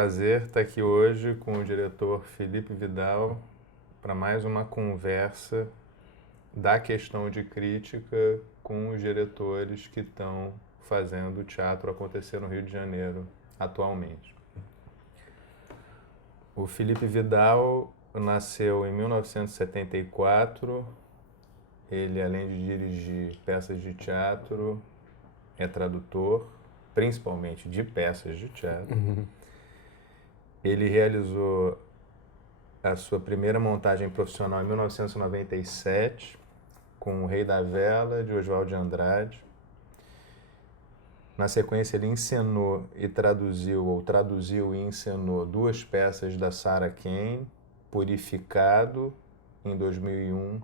prazer estar aqui hoje com o diretor Felipe Vidal para mais uma conversa da questão de crítica com os diretores que estão fazendo o teatro acontecer no Rio de Janeiro atualmente. O Felipe Vidal nasceu em 1974. Ele, além de dirigir peças de teatro, é tradutor, principalmente de peças de teatro. Ele realizou a sua primeira montagem profissional em 1997, com O Rei da Vela, de Oswald de Andrade. Na sequência, ele encenou e traduziu e encenou duas peças da Sarah Kane, Purificado, em 2001,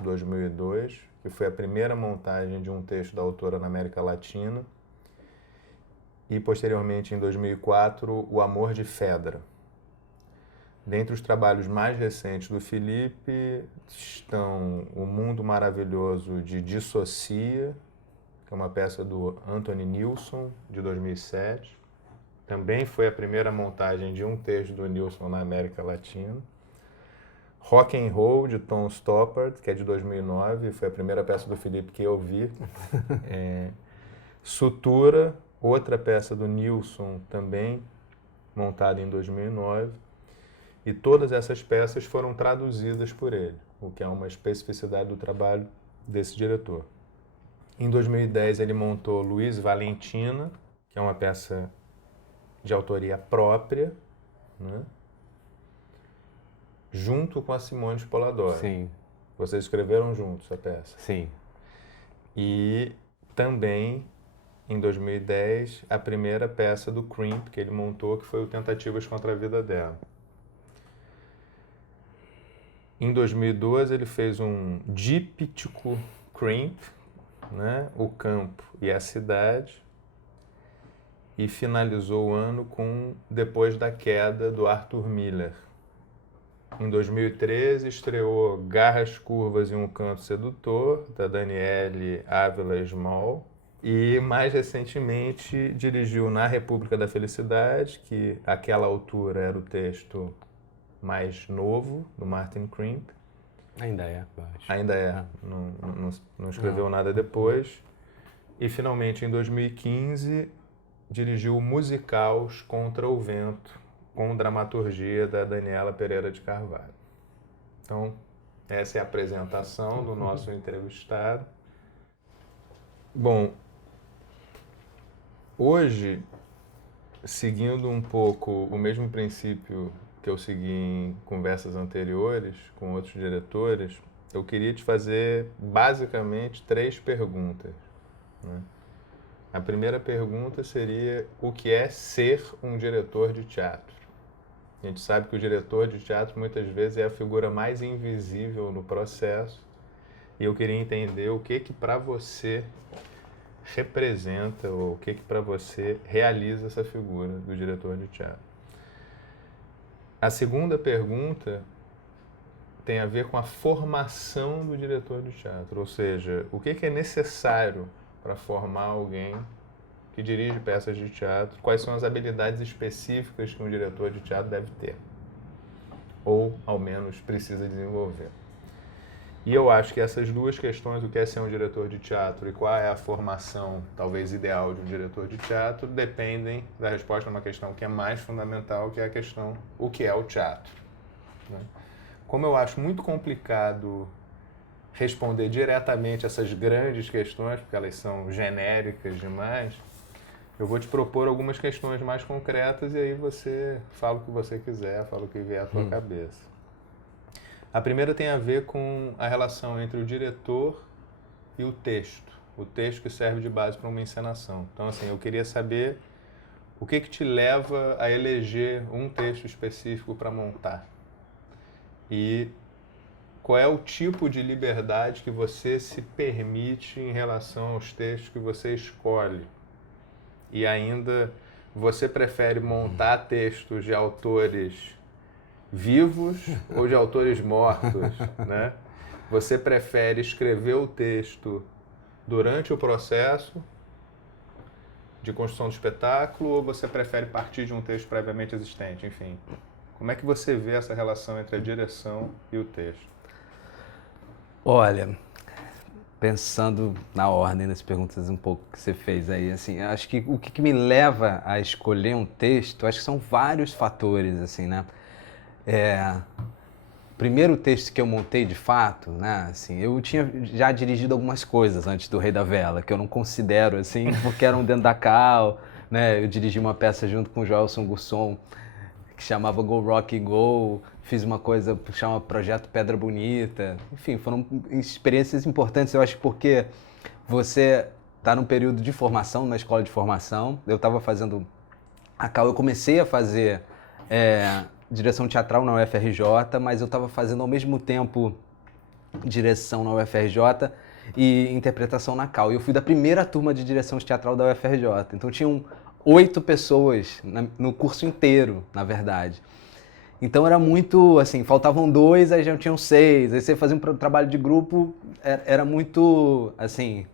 2002, que foi a primeira montagem de um texto da autora na América Latina. E, posteriormente, em 2004, O Amor de Fedra. Dentre os trabalhos mais recentes do Felipe estão O Mundo Maravilhoso de Dissocia, que é uma peça do Anthony Nilsson, de 2007. Também foi a primeira montagem de um texto do Nilsson na América Latina. Rock and Roll, de Tom Stoppard, que é de 2009, foi a primeira peça do Felipe que eu vi. Sutura, outra peça do Nilsson, também montada em 2009. E todas essas peças foram traduzidas por ele, o que é uma especificidade do trabalho desse diretor. Em 2010, ele montou Luiz Valentina, que é uma peça de autoria própria, né? Junto com a Simone Spoladori. Sim. Vocês escreveram juntos a peça. Sim. E também, em 2010, a primeira peça do Crimp que ele montou, que foi o Tentativas contra a Vida dela. Em 2012, ele fez um díptico Crimp, né? O Campo e a Cidade, e finalizou o ano com Depois da Queda, do Arthur Miller. Em 2013, estreou Garras Curvas e um Canto Sedutor, da Daniele Ávila Small. E, mais recentemente, dirigiu Na República da Felicidade, que àquela altura era o texto mais novo, do Martin Crimp. Ainda é, eu acho. Ainda é, não escreveu nada depois. E, finalmente, em 2015, dirigiu Musicaus Contra o Vento, com dramaturgia da Daniela Pereira de Carvalho. Então, essa é a apresentação do nosso entrevistado. Bom, hoje, seguindo um pouco o mesmo princípio que eu segui em conversas anteriores com outros diretores, eu queria te fazer basicamente 3 perguntas, né? A primeira pergunta seria: o que é ser um diretor de teatro? A gente sabe que o diretor de teatro muitas vezes é a figura mais invisível no processo, e eu queria entender o que para você representa, ou o que para você realiza essa figura do diretor de teatro. A segunda pergunta tem a ver com a formação do diretor de teatro, ou seja, o que é necessário para formar alguém que dirige peças de teatro, quais são as habilidades específicas que um diretor de teatro deve ter, ou ao menos precisa desenvolver. E eu acho que essas duas questões, o que é ser um diretor de teatro e qual é a formação talvez ideal de um diretor de teatro, dependem da resposta a uma questão que é mais fundamental, que é a questão: o que é o teatro, né? Como eu acho muito complicado responder diretamente essas grandes questões, porque elas são genéricas demais, eu vou te propor algumas questões mais concretas e aí você fala o que você quiser, fala o que vier à tua cabeça. A primeira tem a ver com a relação entre o diretor e o texto que serve de base para uma encenação. Então, assim, eu queria saber o que te leva a eleger um texto específico para montar e qual é o tipo de liberdade que você se permite em relação aos textos que você escolhe. E ainda, você prefere montar textos de autores vivos ou de autores mortos, né? Você prefere escrever o texto durante o processo de construção do espetáculo ou você prefere partir de um texto previamente existente? Enfim, como é que você vê essa relação entre a direção e o texto? Olha, pensando na ordem das perguntas um pouco que você fez aí, assim, acho que o que me leva a escolher um texto, acho que são vários fatores, assim, né? Primeiro texto que eu montei de fato, né, assim, eu tinha já dirigido algumas coisas antes do Rei da Vela, que eu não considero assim, porque eram dentro da Cal, né, eu dirigi uma peça junto com o Joelson Gusson, que chamava Go Rock Go, fiz uma coisa que chama Projeto Pedra Bonita, enfim, foram experiências importantes, eu acho, porque você está num período de formação, na escola de formação, eu estava fazendo a Cal, eu comecei a fazer direção teatral na UFRJ, mas eu estava fazendo ao mesmo tempo direção na UFRJ e interpretação na Cal. E eu fui da primeira turma de direção teatral da UFRJ. Então tinham 8 pessoas no curso inteiro, na verdade. Então era muito, assim, faltavam 2, aí já tinham 6. Aí você fazia um trabalho de grupo, era muito, assim,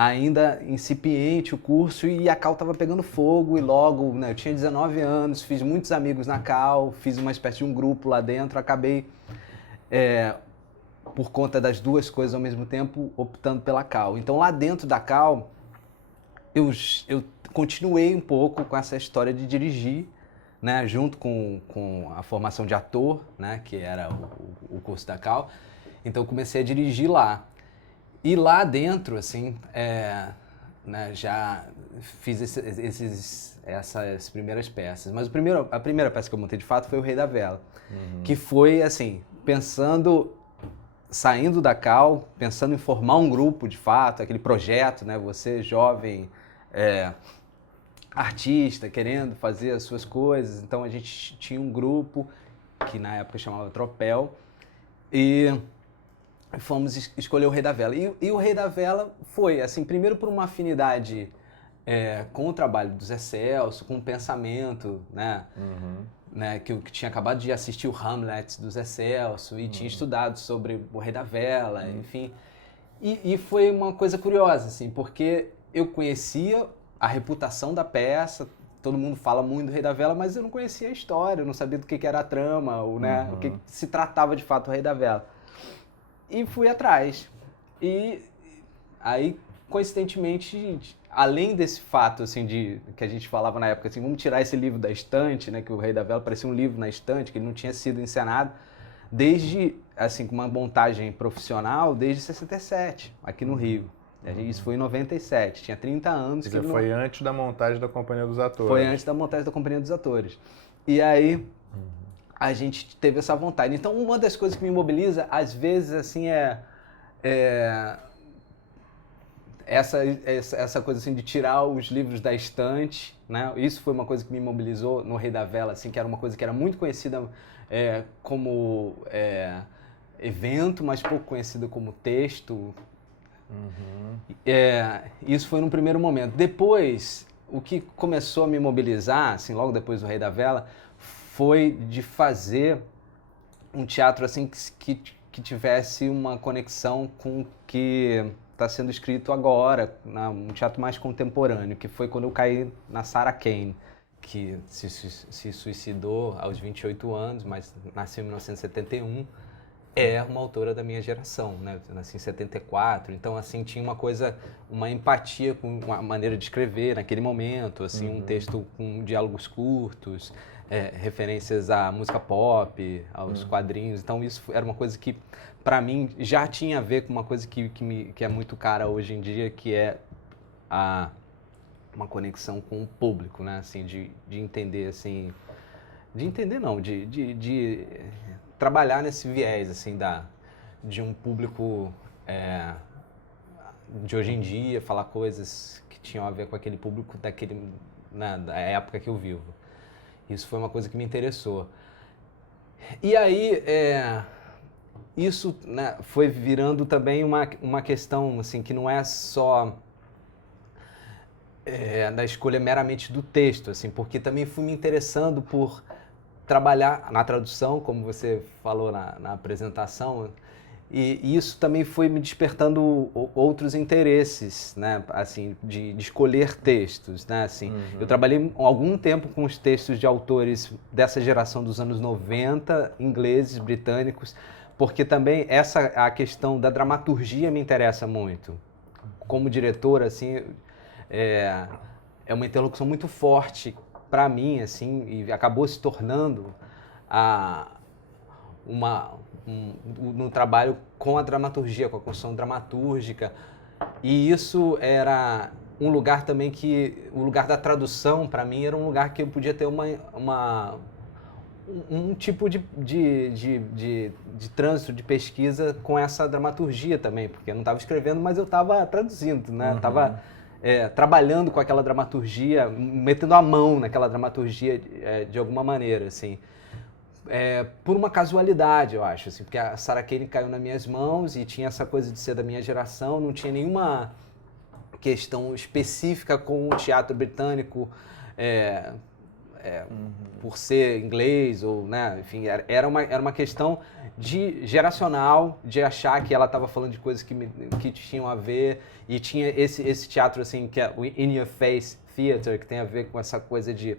ainda incipiente o curso e a Cal estava pegando fogo e logo, né, eu tinha 19 anos, fiz muitos amigos na Cal, fiz uma espécie de um grupo lá dentro, acabei, por conta das duas coisas ao mesmo tempo, optando pela Cal. Então lá dentro da Cal, eu continuei um pouco com essa história de dirigir, né, junto com a formação de ator, né, que era o curso da Cal. Então eu comecei a dirigir lá. E lá dentro, assim, né, já fiz essas primeiras peças. Mas a primeira peça que eu montei de fato foi o Rei da Vela. Que foi, assim, saindo da Cal, pensando em formar um grupo de fato, aquele projeto, né, você jovem, artista, querendo fazer as suas coisas. Então a gente tinha um grupo que na época chamava Tropel e fomos escolher o Rei da Vela. E o Rei da Vela foi, assim, primeiro por uma afinidade com o trabalho do Zé Celso, com o pensamento, né? Né, que eu tinha acabado de assistir o Hamlet do Zé Celso e tinha estudado sobre o Rei da Vela, enfim. E foi uma coisa curiosa, assim, porque eu conhecia a reputação da peça, todo mundo fala muito do Rei da Vela, mas eu não conhecia a história, eu não sabia do que era a trama, né, o que se tratava de fato o Rei da Vela. E fui atrás. E aí, coincidentemente, além desse fato, assim, que a gente falava na época, assim, vamos tirar esse livro da estante, né, que o Rei da Vela parecia um livro na estante, que ele não tinha sido encenado, desde, assim, com uma montagem profissional, desde 67, aqui no Rio. Isso foi em 97, tinha 30 anos. Quer dizer, foi antes da montagem da Companhia dos Atores. Foi antes da montagem da Companhia dos Atores. E aí a gente teve essa vontade. Então, uma das coisas que me mobiliza, às vezes, assim, essa coisa assim de tirar os livros da estante, né? Isso foi uma coisa que me mobilizou no Rei da Vela, assim, que era uma coisa que era muito conhecida como evento, mas pouco conhecida como texto. Isso foi num primeiro momento. Depois, o que começou a me mobilizar, assim, logo depois do Rei da Vela, foi de fazer um teatro assim que tivesse uma conexão com o que está sendo escrito agora, né? Um teatro mais contemporâneo, que foi quando eu caí na Sarah Kane, que se suicidou aos 28 anos, mas nasceu em 1971, é uma autora da minha geração, né? Eu nasci em 74, então assim tinha uma empatia com a maneira de escrever naquele momento, assim, um texto com diálogos curtos, referências à música pop, aos quadrinhos. Então isso era uma coisa que, para mim, já tinha a ver com uma coisa que é muito cara hoje em dia, que é uma conexão com o público, né? Assim, de entender, assim... De entender, não, de trabalhar nesse viés, assim, de um público de hoje em dia, falar coisas que tinham a ver com aquele público da época que eu vivo. Isso foi uma coisa que me interessou. E aí, isso, né, foi virando também uma questão, assim, que não é só da escolha meramente do texto, assim, porque também fui me interessando por trabalhar na tradução, como você falou na apresentação. E isso também foi me despertando outros interesses, né? Assim, de escolher textos, né? Assim, eu trabalhei algum tempo com os textos de autores dessa geração dos anos 90, ingleses, britânicos, porque também a questão da dramaturgia me interessa muito. Como diretor, assim, é uma interlocução muito forte para mim, assim, e acabou se tornando no trabalho com a dramaturgia, com a construção dramatúrgica. E isso era um lugar também o lugar da tradução, para mim, era um lugar que eu podia ter um tipo de trânsito, de pesquisa com essa dramaturgia também, porque eu não estava escrevendo, mas eu estava traduzindo, né? Estava trabalhando com aquela dramaturgia, metendo a mão naquela dramaturgia de alguma maneira, assim. Por uma casualidade, eu acho, assim, porque a Sarah Kane caiu nas minhas mãos e tinha essa coisa de ser da minha geração, não tinha nenhuma questão específica com o teatro britânico, por ser inglês, ou, né, enfim, era uma questão geracional, de achar que ela estava falando de coisas que tinham a ver, e tinha esse teatro, assim, que é o In Your Face Theater, que tem a ver com essa coisa de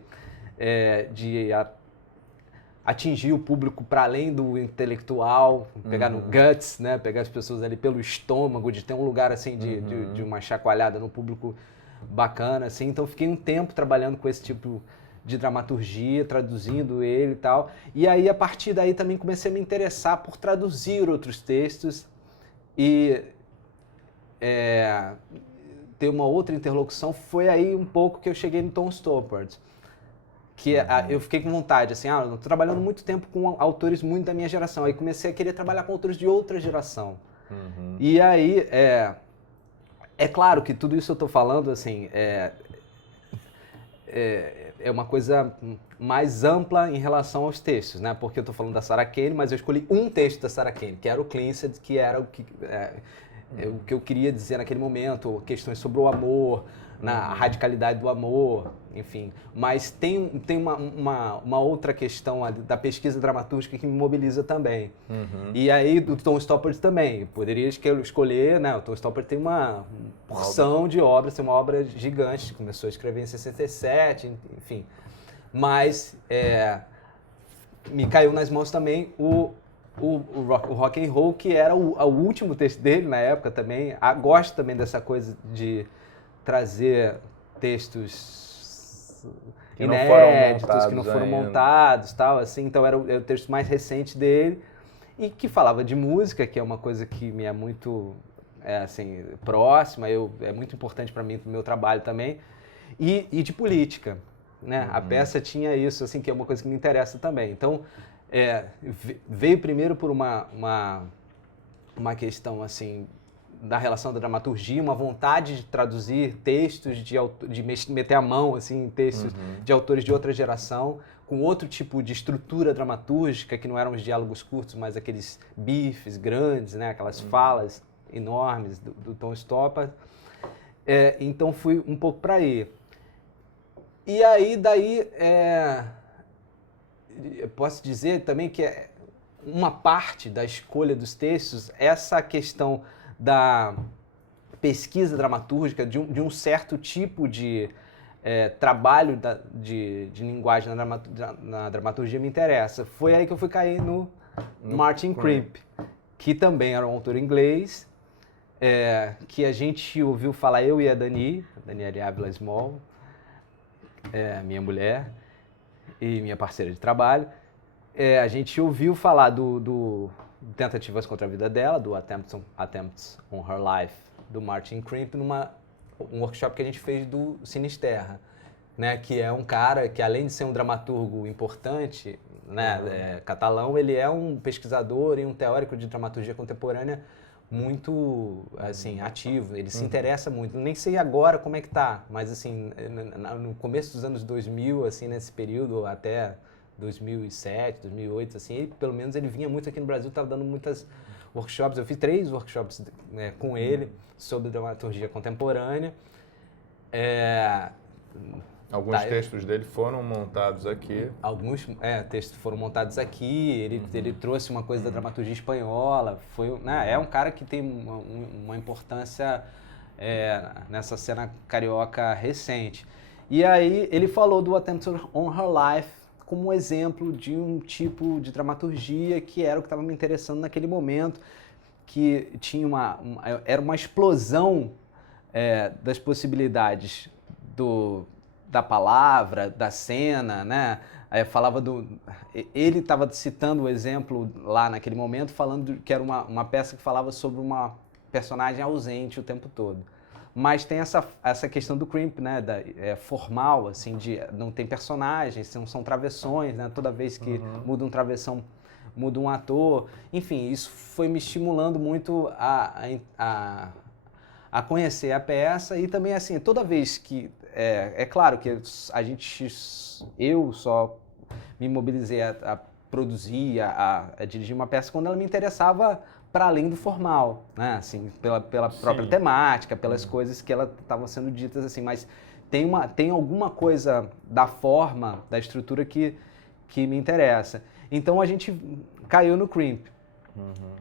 atingir o público para além do intelectual, pegar no guts, né? Pegar as pessoas ali pelo estômago, de ter um lugar assim de uma chacoalhada no público bacana, assim. Então fiquei um tempo trabalhando com esse tipo de dramaturgia, traduzindo ele e tal. E aí a partir daí também comecei a me interessar por traduzir outros textos e ter uma outra interlocução. Foi aí um pouco que eu cheguei no Tom Stoppard. Que eu fiquei com vontade, assim, eu tô trabalhando muito tempo com autores muito da minha geração, aí comecei a querer trabalhar com autores de outra geração. E aí, é claro que tudo isso eu tô falando, assim, é uma coisa mais ampla em relação aos textos, né? Porque eu tô falando da Sarah Kane, mas eu escolhi um texto da Sarah Kane, que era o Cleansed, que era o que eu queria dizer naquele momento, questões sobre o amor, a radicalidade do amor, enfim. Mas tem uma outra questão da pesquisa dramatúrgica que me mobiliza também. E aí, do Tom Stoppard também. Poderia escolher, né? O Tom Stoppard tem uma porção de obras, tem uma obra gigante, começou a escrever em 67, enfim. Mas me caiu nas mãos também o Rock and Roll, que era o último texto dele na época também. Gosto também dessa coisa de trazer textos inéditos, que não foram montados, tal, assim. Então era o texto mais recente dele e que falava de música, que é uma coisa que me é muito assim, próxima, é muito importante para mim, para o meu trabalho também, e de política, né? A peça tinha isso, assim, que é uma coisa que me interessa também. Então, veio primeiro por uma questão, assim, da relação da dramaturgia, uma vontade de traduzir textos, de meter a mão, assim, em textos de autores de outra geração, com outro tipo de estrutura dramatúrgica, que não eram os diálogos curtos, mas aqueles bifes grandes, né? Aquelas falas enormes do Tom Stoppard. Então fui um pouco para aí. E aí, daí, eu posso dizer também que uma parte da escolha dos textos, essa questão da pesquisa dramatúrgica, de um certo tipo de trabalho de linguagem na dramaturgia me interessa. Foi aí que eu fui cair no Martin Crimp, que também era um autor inglês, que a gente ouviu falar, eu e a Daniele Ávila Small, minha mulher e minha parceira de trabalho. A gente ouviu falar do Tentativas contra a Vida dela, do Attempts on Her Life, do Martin Crimp, um workshop que a gente fez do Sinisterra, né? Que é um cara que, além de ser um dramaturgo importante, né, catalão, ele é um pesquisador e um teórico de dramaturgia contemporânea muito, assim, ativo. Ele se interessa muito. Nem sei agora como é que tá, mas, assim, no começo dos anos 2000, assim, nesse período até 2007, 2008, assim, pelo menos ele vinha muito aqui no Brasil, estava dando muitas workshops. Eu fiz 3 workshops com ele sobre dramaturgia contemporânea. Alguns textos dele foram montados aqui. Alguns textos foram montados aqui, ele trouxe uma coisa da dramaturgia espanhola, é um cara que tem uma importância nessa cena carioca recente. E aí ele falou do Attempt on Her Life como um exemplo de um tipo de dramaturgia que era o que estava me interessando naquele momento, que tinha era uma explosão das possibilidades da palavra, da cena, né? Falava ele estava citando o exemplo lá naquele momento, falando que era uma peça que falava sobre uma personagem ausente o tempo todo. Mas tem essa questão do crimp, né? Formal, assim, de não tem personagens, são travessões, né? Toda vez que muda um travessão, muda um ator. Enfim, isso foi me estimulando muito a conhecer a peça e também, assim, toda vez que... É claro que eu só me mobilizei a produzir, a dirigir uma peça quando ela me interessava para além do formal, né? Assim, pela própria temática, pelas coisas que ela estavam sendo ditas, assim, mas tem alguma coisa da forma, da estrutura que me interessa. Então a gente caiu no Crimp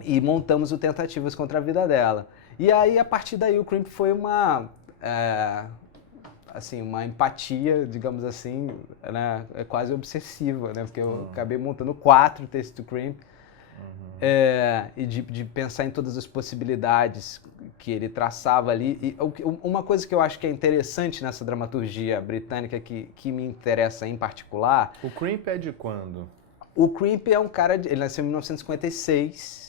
e montamos o Tentativas contra a Vida dela. E aí, a partir daí, o Crimp foi uma empatia, digamos assim, né? Quase obsessiva, né? Porque eu acabei montando 4 textos do Crimp. E de pensar em todas as possibilidades que ele traçava ali. E uma coisa que eu acho que é interessante nessa dramaturgia britânica, que me interessa em particular... O Crimp é de quando? O Crimp é um cara... Ele nasceu em 1956,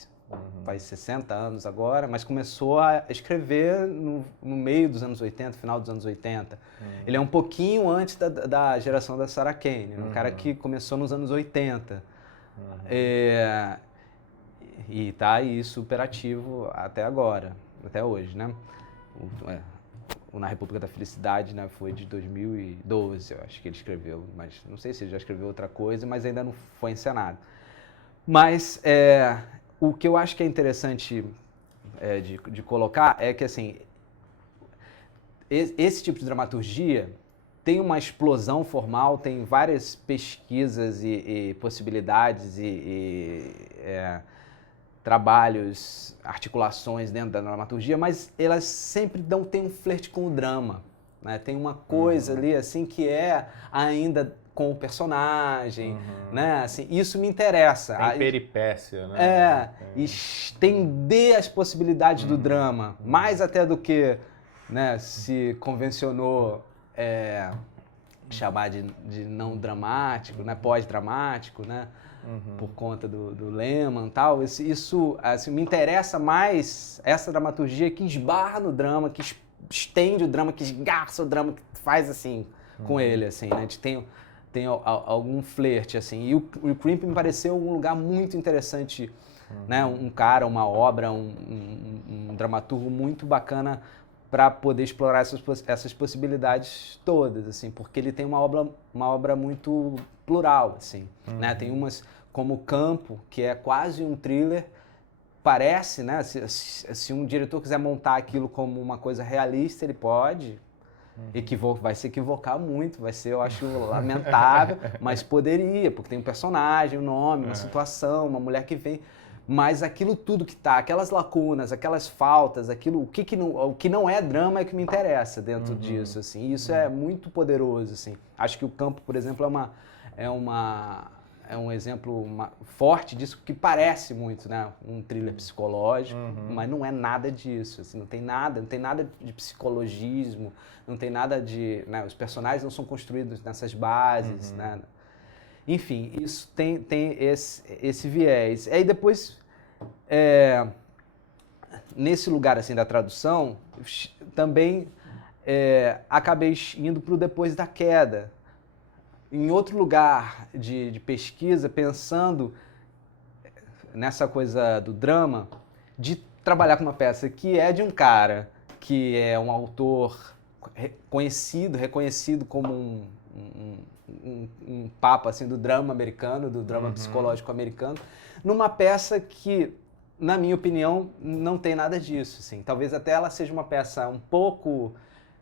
faz 60 anos agora, mas começou a escrever no meio dos anos 80, final dos anos 80. Ele é um pouquinho antes da geração da Sarah Kane, um cara que começou nos anos 80. E tá aí super ativo até agora, até hoje, né? O Na República da Felicidade, né, foi de 2012, eu acho que ele escreveu, mas não sei se ele já escreveu outra coisa, mas ainda não foi encenado. Mas o que eu acho que é interessante de colocar é que, assim, esse tipo de dramaturgia tem uma explosão formal, tem várias pesquisas e possibilidades e trabalhos, articulações dentro da dramaturgia, mas elas sempre tem um flerte com o drama, né? Tem uma coisa ali assim que é ainda com o personagem, né? Assim, isso me interessa. Tem peripécia, né? Estender as possibilidades do drama, mais até do que, né, se convencionou chamar de não dramático, né, pós-dramático, né? Por conta do Lehmann e tal. Isso assim, me interessa mais essa dramaturgia que esbarra no drama, que estende o drama, que esgarça o drama, que faz assim com ele, assim, né? A gente tem algum flerte, assim. E o Crimp me pareceu um lugar muito interessante, né? Um cara, uma obra, um dramaturgo muito bacana para poder explorar essas possibilidades todas, assim, porque ele tem uma obra muito plural, assim, né? Tem umas como Campo, que é quase um thriller, parece, né? Se um diretor quiser montar aquilo como uma coisa realista, ele pode. Vai se equivocar muito, vai ser, eu acho, lamentável, mas poderia, porque tem um personagem, um nome, uma situação, uma mulher que vem... Mas aquilo tudo que tá, aquelas lacunas, aquelas faltas, o que não é drama é que me interessa dentro disso, assim. E isso é muito poderoso, assim. Acho que o Campo, por exemplo, é um exemplo forte disso, que parece muito, né, um thriller psicológico, mas não é nada disso, assim, não tem nada de psicologismo, não tem nada de, né, os personagens não são construídos nessas bases, né. Enfim, isso tem esse viés. Aí depois, nesse lugar assim da tradução, também acabei indo para o Depois da Queda, em outro lugar de pesquisa, pensando nessa coisa do drama, de trabalhar com uma peça que é de um cara que é um autor reconhecido como um papa assim, do drama americano, do drama psicológico americano, numa peça que, na minha opinião, não tem nada disso. Assim. Talvez até ela seja uma peça um pouco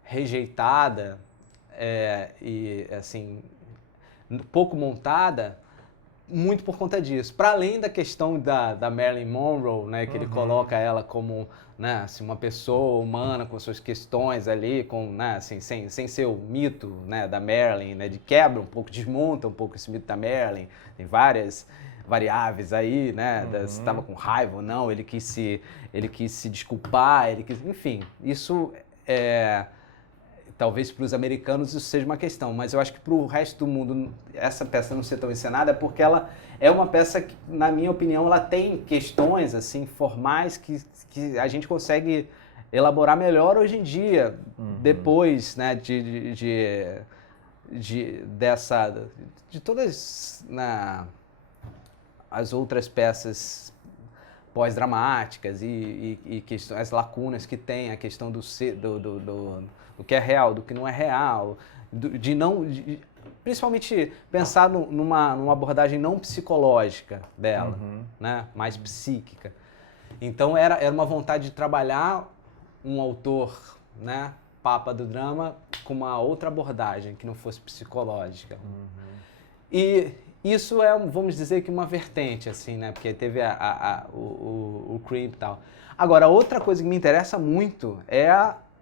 rejeitada e assim, pouco montada, muito por conta disso. Para além da questão da Marilyn Monroe, né, que ele coloca ela como, né, assim, uma pessoa humana com suas questões ali, com, né, assim, sem ser o mito, né, da Marilyn, né, de quebra um pouco, desmonta um pouco esse mito da Marilyn. Tem várias variáveis aí, né, se estava com raiva ou não, ele quis se desculpar, enfim, isso talvez para os americanos isso seja uma questão, mas eu acho que para o resto do mundo essa peça não ser tão encenada é porque ela é uma peça que, na minha opinião, ela tem questões assim formais que a gente consegue elaborar melhor hoje em dia, depois, né, de todas as outras peças pós-dramáticas e questões, as lacunas que tem, a questão do que é real, do que não é real, principalmente pensar numa abordagem não psicológica dela, né, mais psíquica. Então era uma vontade de trabalhar um autor, né, papa do drama, com uma outra abordagem que não fosse psicológica. E isso vamos dizer que uma vertente, assim, né? Porque teve o Creep e tal. Agora, outra coisa que me interessa muito é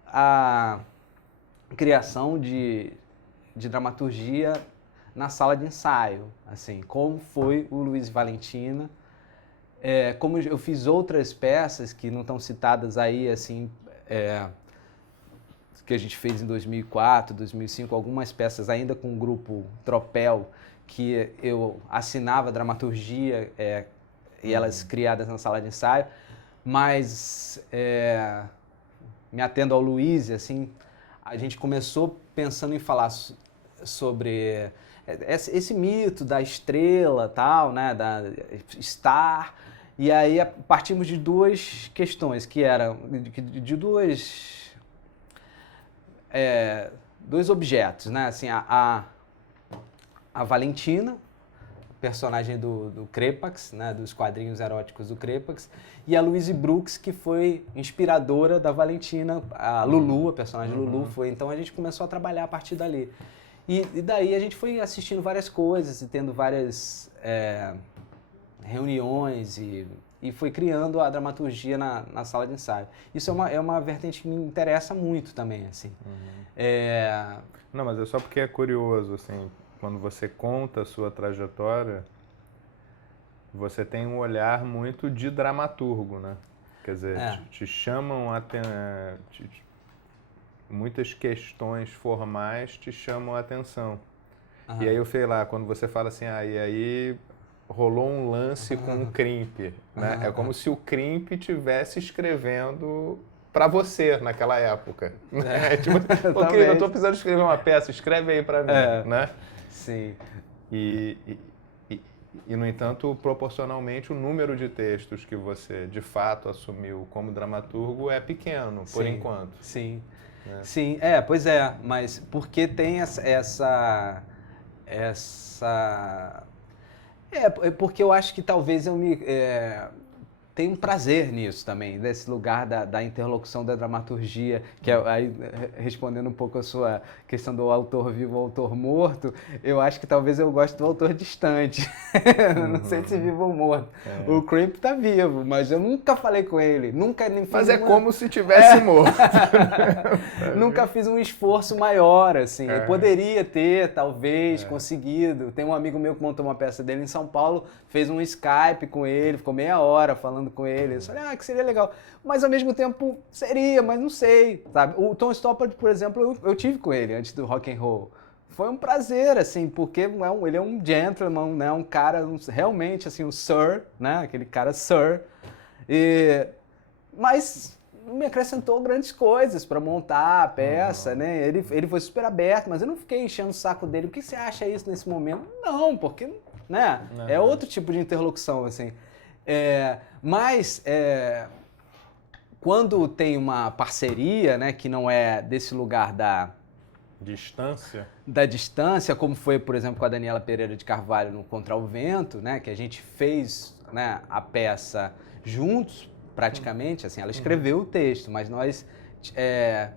a criação de dramaturgia na sala de ensaio, assim, como foi o Luiz e Valentina, como eu fiz outras peças que não estão citadas aí, assim, que a gente fez em 2004, 2005, algumas peças ainda com o grupo Tropel, que eu assinava a dramaturgia e elas criadas na sala de ensaio, mas me atendo ao Luiz, assim, a gente começou pensando em falar sobre esse mito da estrela, tal, né, da star, e aí partimos de duas questões, que eram de dois objetos, né, assim, a Valentina, personagem do Crepax, né, dos quadrinhos eróticos do Crepax, e a Louise Brooks, que foi inspiradora da Valentina, a Lulu, a personagem Lulu, foi. Então a gente começou a trabalhar a partir dali. E daí a gente foi assistindo várias coisas e tendo várias reuniões e foi criando a dramaturgia na sala de ensaio. Isso é uma vertente que me interessa muito também, assim. Não, mas é só porque é curioso, assim, quando você conta a sua trajetória, você tem um olhar muito de dramaturgo, né? Quer dizer, te chamam muitas questões formais te chamam a atenção. E aí eu sei lá, quando você fala assim, e aí rolou um lance com o Crimp, né? É como se o Crimp estivesse escrevendo para você naquela época. Né? Tipo, ô Crimp, eu tô precisando escrever uma peça, escreve aí para mim, né? Sim. E, no entanto, proporcionalmente, o número de textos que você, de fato, assumiu como dramaturgo é pequeno, por enquanto. Sim. Né? Sim, pois é, mas porque tem essa... porque eu acho que talvez eu tenho um prazer nisso também, desse lugar da interlocução da dramaturgia, que aí, respondendo um pouco a sua questão do autor vivo ou autor morto, eu acho que talvez eu goste do autor distante. Não sei se vivo ou morto. O Crimp tá vivo, mas eu nunca falei com ele, nunca nem fiz como se tivesse morto. Nunca fiz um esforço maior, assim. Eu poderia ter, talvez, conseguido. Tem um amigo meu que montou uma peça dele em São Paulo, fez um Skype com ele, ficou meia hora falando com ele. Eu falei, que seria legal. Mas ao mesmo tempo seria, mas não sei, sabe? O Tom Stoppard, por exemplo, eu tive com ele antes do rock and roll. Foi um prazer, assim, porque ele é um gentleman, né? Um cara realmente, assim, um sir, né? Aquele cara sir. Mas me acrescentou grandes coisas para montar a peça, né? Ele foi super aberto, mas eu não fiquei enchendo o saco dele. O que você acha isso nesse momento? Não, porque, né? É outro tipo de interlocução, assim. Mas quando tem uma parceria, né, que não é desse lugar da distância, como foi, por exemplo, com a Daniela Pereira de Carvalho no Contra o Vento, né, que a gente fez, né, a peça juntos, praticamente, assim, ela escreveu o texto, mas nós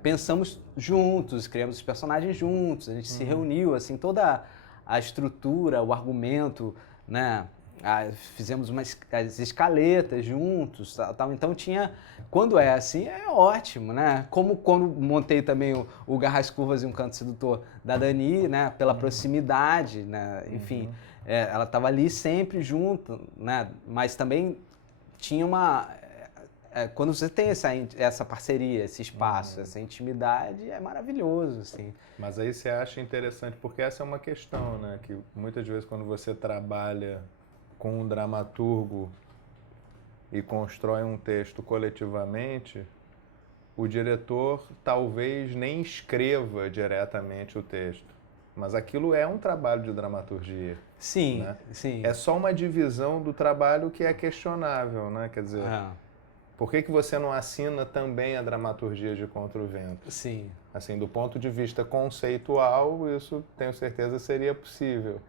pensamos juntos, criamos os personagens juntos, a gente se reuniu, assim, toda a estrutura, o argumento, né? Fizemos as escaletas juntos, tal. Então tinha, quando é assim, é ótimo, né? Como quando montei também o Garras Curvas e um Canto Sedutor da Dani, né? Pela proximidade, né? Enfim, ela estava ali sempre junto, né? Mas também tinha quando você tem essa parceria, esse espaço, essa intimidade, é maravilhoso, assim. Mas aí você acha interessante, porque essa é uma questão, né? Que muitas vezes quando você trabalha com um dramaturgo e constrói um texto coletivamente, o diretor talvez nem escreva diretamente o texto, mas aquilo é um trabalho de dramaturgia. Sim, né? sim. É só uma divisão do trabalho que é questionável, né? Quer dizer, por que você não assina também a dramaturgia de Contra o Vento? Sim. Assim, do ponto de vista conceitual, isso tenho certeza seria possível.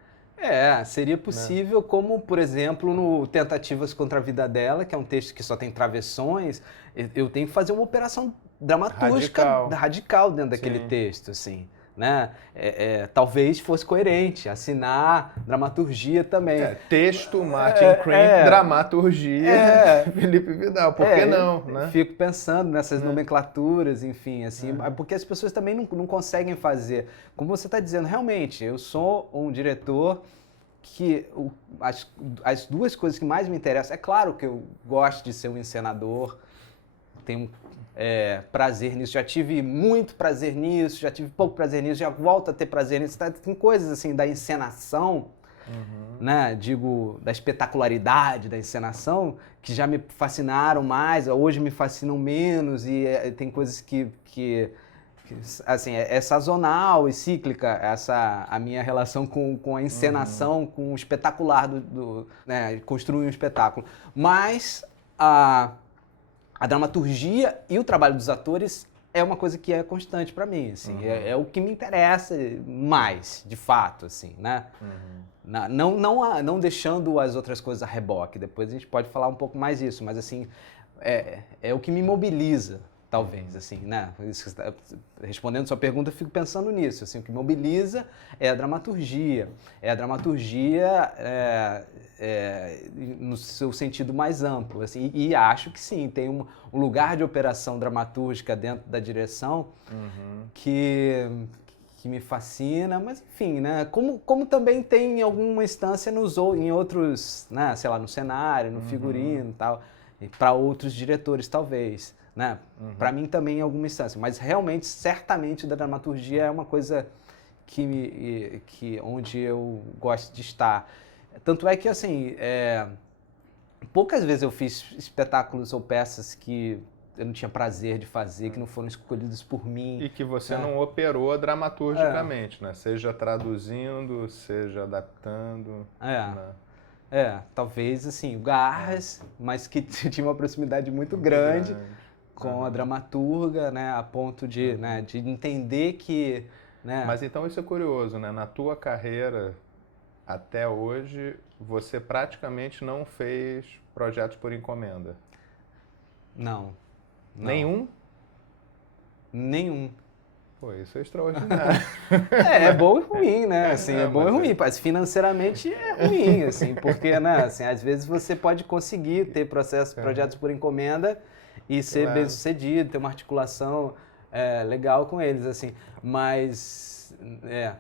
Seria possível, como, por exemplo, no Tentativas contra a Vida Dela, que é um texto que só tem travessões, eu tenho que fazer uma operação dramatúrgica radical dentro daquele texto, assim, né? Talvez fosse coerente, assinar dramaturgia também. Texto, Martin Crimp, dramaturgia, Felipe Vidal, por que não? Né? Fico pensando nessas nomenclaturas, enfim, assim, porque as pessoas também não conseguem fazer. Como você está dizendo, realmente, eu sou um diretor que as duas coisas que mais me interessam, é claro que eu gosto de ser um encenador, tenho prazer nisso, já tive muito prazer nisso, já tive pouco prazer nisso, já volto a ter prazer nisso, tem coisas assim da encenação, né, digo, da espetacularidade da encenação, que já me fascinaram mais, hoje me fascinam menos, e tem coisas que assim, é sazonal e cíclica a minha relação com a encenação, com o espetacular né, construir um espetáculo. Mas a dramaturgia e o trabalho dos atores é uma coisa que é constante para mim, assim, é o que me interessa mais, de fato, assim, né? Não deixando as outras coisas a reboque, depois a gente pode falar um pouco mais disso, mas assim, é o que me mobiliza, talvez, assim, né? Respondendo sua pergunta, eu fico pensando nisso, assim, o que mobiliza é a dramaturgia. É a dramaturgia no seu sentido mais amplo, assim, e acho que sim, tem um lugar de operação dramatúrgica dentro da direção que me fascina, mas enfim, né? Como também tem em alguma instância em outros, né? Sei lá, no cenário, no figurino e tal, para outros diretores talvez. Né? Para mim também em alguma instância, mas realmente, certamente, da dramaturgia é uma coisa onde eu gosto de estar. Tanto é que, assim, poucas vezes eu fiz espetáculos ou peças que eu não tinha prazer de fazer, que não foram escolhidos por mim. E que você não operou dramaturgicamente, né? Seja traduzindo, seja adaptando. Né? Talvez, assim, o Garras, mas que tinha uma proximidade muito grande com a dramaturga, né, a ponto de, né, de entender que... Né, mas então isso é curioso, né? Na tua carreira, até hoje, você praticamente não fez projetos por encomenda? Não. Nenhum? Nenhum. Pô, isso é extraordinário. É bom e ruim, né? Assim, é bom e ruim. Mas financeiramente é ruim, assim, porque, né, assim, às vezes você pode conseguir ter projetos por encomenda e ser bem sucedido, ter uma articulação legal com eles, assim. Mas,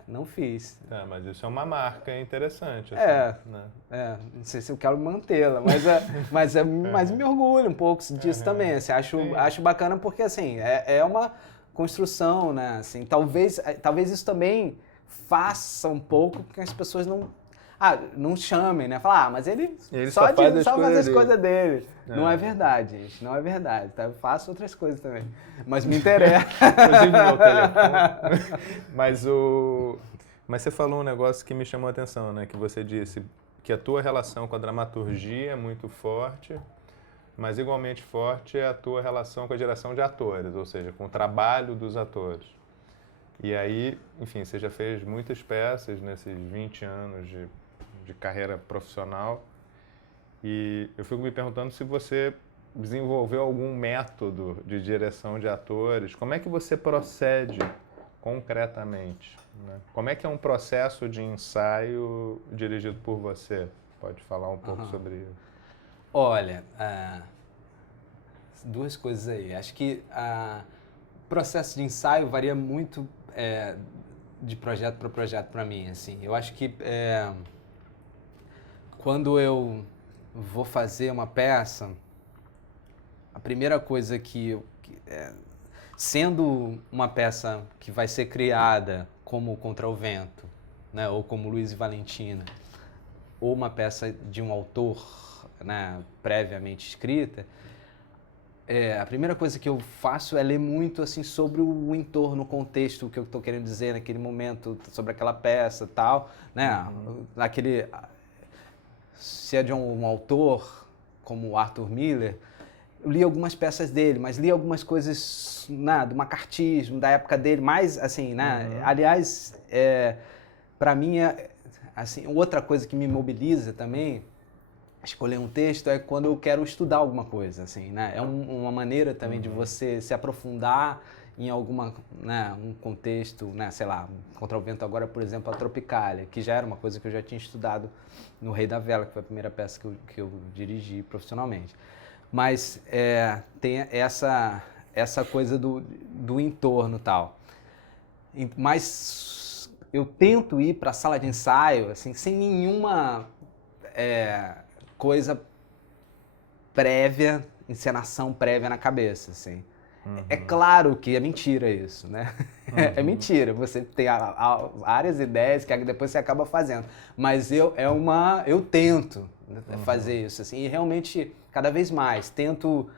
não fiz. Mas isso é uma marca interessante. Assim, né? Não sei se eu quero mantê-la, mas me orgulho um pouco disso também. Assim, acho bacana porque, assim, é uma construção, né? Assim, talvez isso também faça um pouco que as pessoas não chamem, né? Falar, mas ele só faz as coisas dele. Não é verdade, gente. Não é verdade. Tá? Eu faço outras coisas também. Mas me interessa. Inclusive meu telefone. Mas você falou um negócio que me chamou a atenção, né? Que você disse que a tua relação com a dramaturgia é muito forte, mas igualmente forte é a tua relação com a direção de atores, ou seja, com o trabalho dos atores. E aí, enfim, você já fez muitas peças nesses 20 anos de carreira profissional e eu fico me perguntando se você desenvolveu algum método de direção de atores? Como é que você procede concretamente, né? Como é que é um processo de ensaio dirigido por você? Pode falar um pouco sobre isso? Olha, duas coisas aí. Acho que o processo de ensaio varia muito de projeto para projeto para mim. Assim. Eu acho que quando eu vou fazer uma peça, a primeira coisa sendo uma peça que vai ser criada como Contra o Vento, né, ou como Luiz e Valentina, ou uma peça de um autor, né, previamente escrita, a primeira coisa que eu faço é ler muito assim, sobre o entorno, o contexto, o que eu estou querendo dizer naquele momento, sobre aquela peça e tal. Né? Se é de um autor como Arthur Miller, eu li algumas peças dele, mas li algumas coisas do macartismo, da época dele, mais assim, né? Aliás, para mim, assim, outra coisa que me mobiliza também, escolher um texto, é quando eu quero estudar alguma coisa, assim, né? É uma maneira também de você se aprofundar em um contexto, né? Sei lá, Contra o Vento agora, por exemplo, a Tropicália, que já era uma coisa que eu já tinha estudado no Rei da Vela, que foi a primeira peça que eu dirigi profissionalmente. Mas tem essa coisa do entorno e tal. Mas eu tento ir para a sala de ensaio assim, sem nenhuma coisa prévia, encenação prévia na cabeça. Assim. É claro que é mentira isso, né? É mentira, você tem várias ideias que depois você acaba fazendo. Mas eu tento fazer isso, assim, e realmente, cada vez mais, tento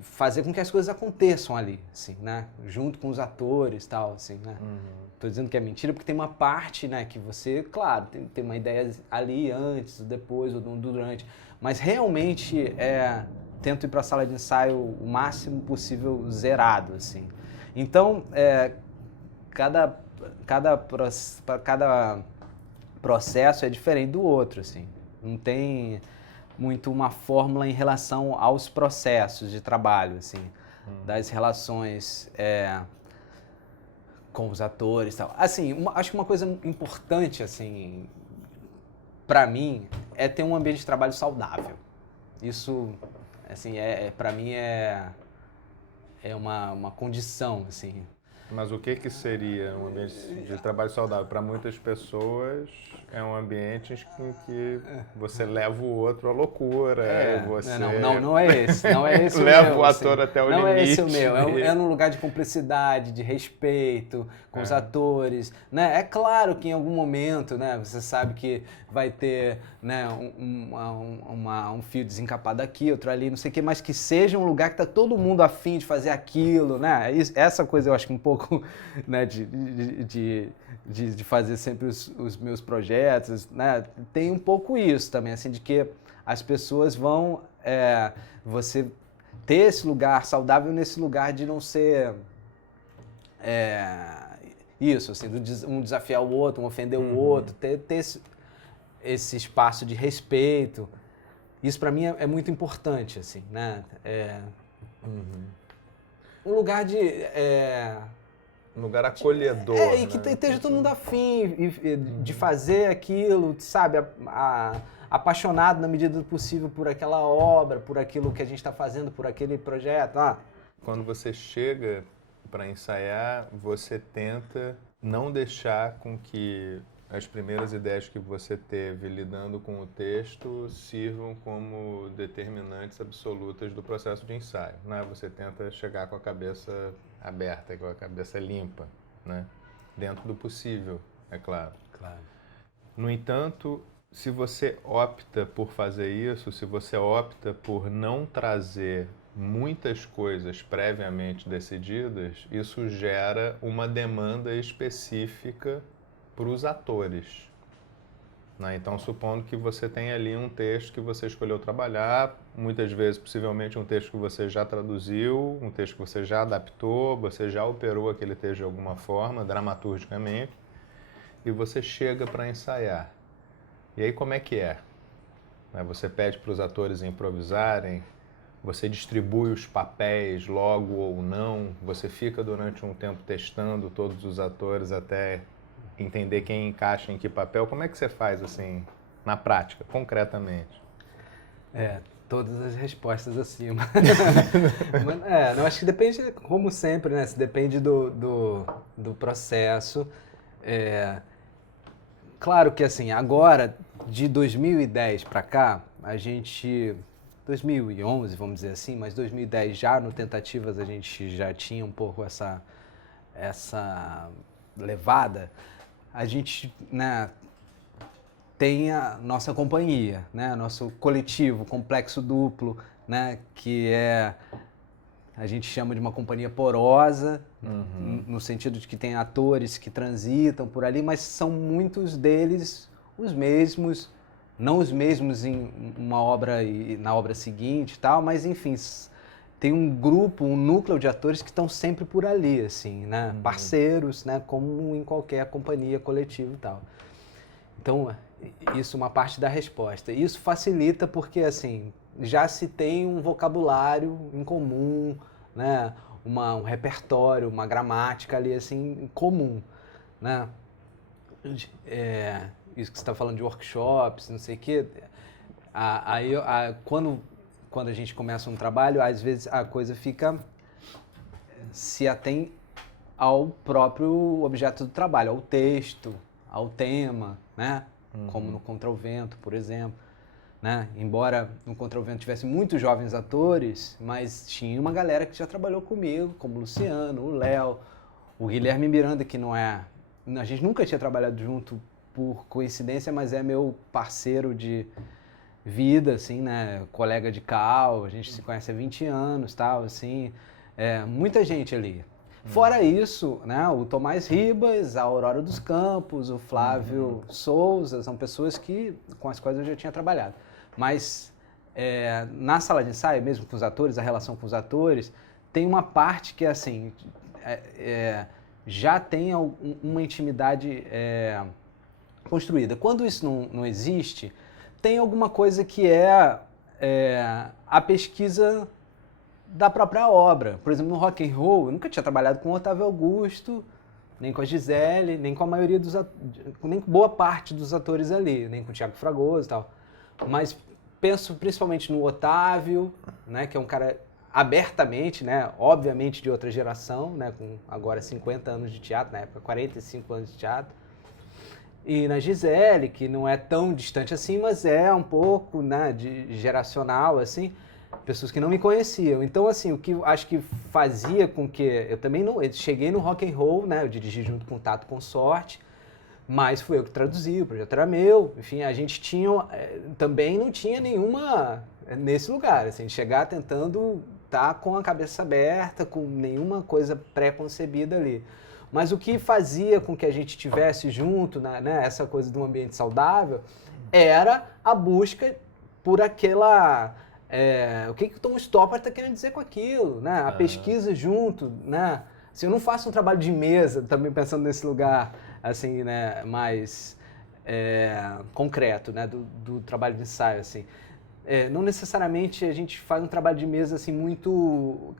fazer com que as coisas aconteçam ali, assim, né? Junto com os atores e tal, assim, né? Tô dizendo que é mentira porque tem uma parte, né, que você, claro, tem uma ideia ali antes, depois, ou durante, mas realmente tento ir para a sala de ensaio o máximo possível zerado, assim. Então, cada processo é diferente do outro, assim. Não tem muito uma fórmula em relação aos processos de trabalho, assim, das relações com os atores e tal. Assim, acho que uma coisa importante, assim, para mim, é ter um ambiente de trabalho saudável. Isso, assim, para mim é uma condição, assim. Mas o que seria um ambiente de trabalho saudável? Para muitas pessoas é um ambiente em que você leva o outro à loucura. Não é esse. Não é esse leva o meu, o ator assim. até o não limite. Não é esse o meu. É num lugar de cumplicidade, de respeito com os atores. Né? É claro que em algum momento, né, você sabe que vai ter, né, um fio desencapado aqui, outro ali, não sei o quê, mas que seja um lugar que está todo mundo afim de fazer aquilo. Né? Essa coisa eu acho que um pouco, né, de fazer sempre os meus projetos, né, tem um pouco isso também, assim, de que as pessoas vão, você ter esse lugar saudável nesse lugar de não ser isso, assim, um desafiar o outro, um ofender o outro, ter esse espaço de respeito. Isso para mim é muito importante, assim, né? Um lugar de um lugar acolhedor. E que esteja todo mundo afim de fazer aquilo, sabe? Apaixonado na medida do possível por aquela obra, por aquilo que a gente está fazendo, por aquele projeto. Quando você chega para ensaiar, você tenta não deixar com que as primeiras ideias que você teve lidando com o texto sirvam como determinantes absolutas do processo de ensaio, né? Você tenta chegar com a cabeça aberta, com a cabeça limpa, né? Dentro do possível, é claro. No entanto, se você opta por fazer isso, se você opta por não trazer muitas coisas previamente decididas, isso gera uma demanda específica para os atores. Né? Então, supondo que você tem ali um texto que você escolheu trabalhar, muitas vezes, possivelmente, um texto que você já traduziu, um texto que você já adaptou, você já operou aquele texto de alguma forma, dramaturgicamente, e você chega para ensaiar. E aí, como é que é? né? Você pede para os atores improvisarem, você distribui os papéis logo ou não, você fica durante um tempo testando todos os atores até entender quem encaixa em que papel. Como é que você faz assim, na prática, concretamente? Todas as respostas acima. Mas, eu acho que depende, como sempre, né? Se depende do processo. Claro que assim, agora, de 2010 para cá, a gente... 2011, vamos dizer assim, mas 2010 já no Tentativas a gente já tinha um pouco essa levada. A gente, né, tem a nossa companhia, né, nosso coletivo, complexo duplo, né, que a gente chama de uma companhia porosa, no sentido de que tem atores que transitam por ali, mas são muitos deles os mesmos, não os mesmos em uma obra e na obra seguinte e tal, mas enfim, tem um grupo, um núcleo de atores que estão sempre por ali, assim, né, parceiros, né, como em qualquer companhia coletiva e tal. Então, isso é uma parte da resposta. Isso facilita porque, assim, já se tem um vocabulário em comum, né? Um repertório, uma gramática ali, assim, em comum, né? Isso que você está falando de workshops, não sei o quê. Quando a gente começa um trabalho, às vezes a coisa se atém ao próprio objeto do trabalho, ao texto, ao tema, né? Como no Contra o Vento, por exemplo. Né? Embora no Contra o Vento tivesse muitos jovens atores, mas tinha uma galera que já trabalhou comigo, como o Luciano, o Léo, o Guilherme Miranda, que não é... A gente nunca tinha trabalhado junto por coincidência, mas é meu parceiro de vida, assim, né? Colega de cal, a gente se conhece há 20 anos, tal, assim. Muita gente ali. Fora isso, né, o Tomás Ribas, a Aurora dos Campos, o Flávio Souza, são pessoas com as quais eu já tinha trabalhado. Mas na sala de ensaio, mesmo com os atores, a relação com os atores, tem uma parte que, assim, já tem uma intimidade construída. Quando isso não existe, tem alguma coisa que a pesquisa da própria obra. Por exemplo, no Rock and Roll, eu nunca tinha trabalhado com o Otávio Augusto, nem com a Gisele, nem com a maioria nem com boa parte dos atores ali, nem com o Thiago Fragoso e tal. Mas penso principalmente no Otávio, né, que é um cara abertamente, né, obviamente de outra geração, né, com agora 50 anos de teatro, na época 45 anos de teatro. E na Gisele, que não é tão distante assim, mas é um pouco, né, geracional, assim, pessoas que não me conheciam. Então, assim, o que eu acho que fazia com que... Eu também não... Eu cheguei no Rock and Roll, né? Eu dirigi junto com o Tato Consorte, mas fui eu que traduzi, o projeto era meu. Enfim, a gente também não tinha nenhuma... Nesse lugar, assim, chegar tentando estar com a cabeça aberta, com nenhuma coisa pré-concebida ali. Mas o que fazia com que a gente estivesse junto, né, essa coisa de um ambiente saudável, era a busca por aquela... o que o Tom Stoppard está querendo dizer com aquilo, né? A pesquisa junto, né? Assim, eu não faço um trabalho de mesa, também pensando nesse lugar, assim, né, mais concreto, né, do trabalho de ensaio, assim. Não necessariamente a gente faz um trabalho de mesa, assim, muito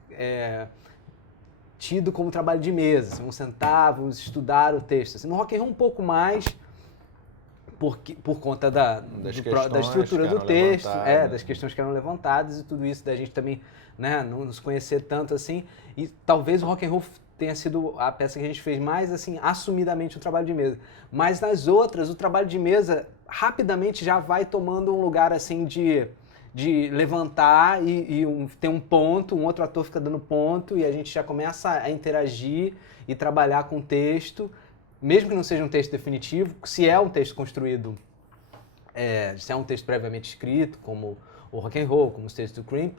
tido como trabalho de mesa, assim, vamos sentar, vamos estudar o texto. Assim, no Rock and Roll um pouco mais, por conta da estrutura do texto, das questões que eram levantadas e tudo isso, da gente também, né, não nos conhecer tanto assim. E talvez o Rock and Roll tenha sido a peça que a gente fez mais, assim, assumidamente um trabalho de mesa. Mas nas outras, o trabalho de mesa rapidamente já vai tomando um lugar, assim, de levantar e ter um ponto, um outro ator fica dando ponto e a gente já começa a interagir e trabalhar com o texto, mesmo que não seja um texto definitivo, se é um texto construído, se é um texto previamente escrito, como o Rock and Roll, como os textos do Crimp,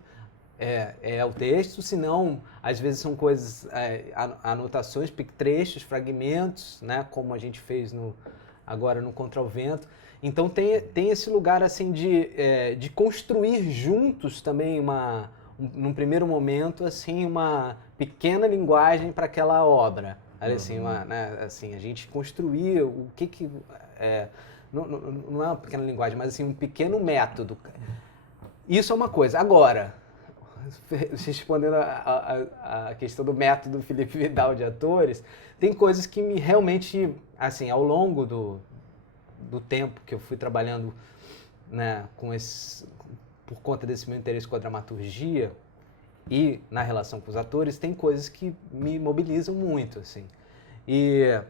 é o texto, senão, às vezes são coisas, anotações, trechos, fragmentos, né, como a gente fez agora no Contra o Vento. Então tem esse lugar assim de construir juntos também num primeiro momento assim uma pequena linguagem para aquela obra. Assim, né, assim, a gente construir o que não é uma pequena linguagem, mas assim, um pequeno método. Isso é uma coisa. Agora, respondendo a questão do método Felipe Vidal de atores, tem coisas que me realmente, assim, ao longo do tempo que eu fui trabalhando, né, por conta desse meu interesse com a dramaturgia e na relação com os atores, tem coisas que me mobilizam muito, assim. E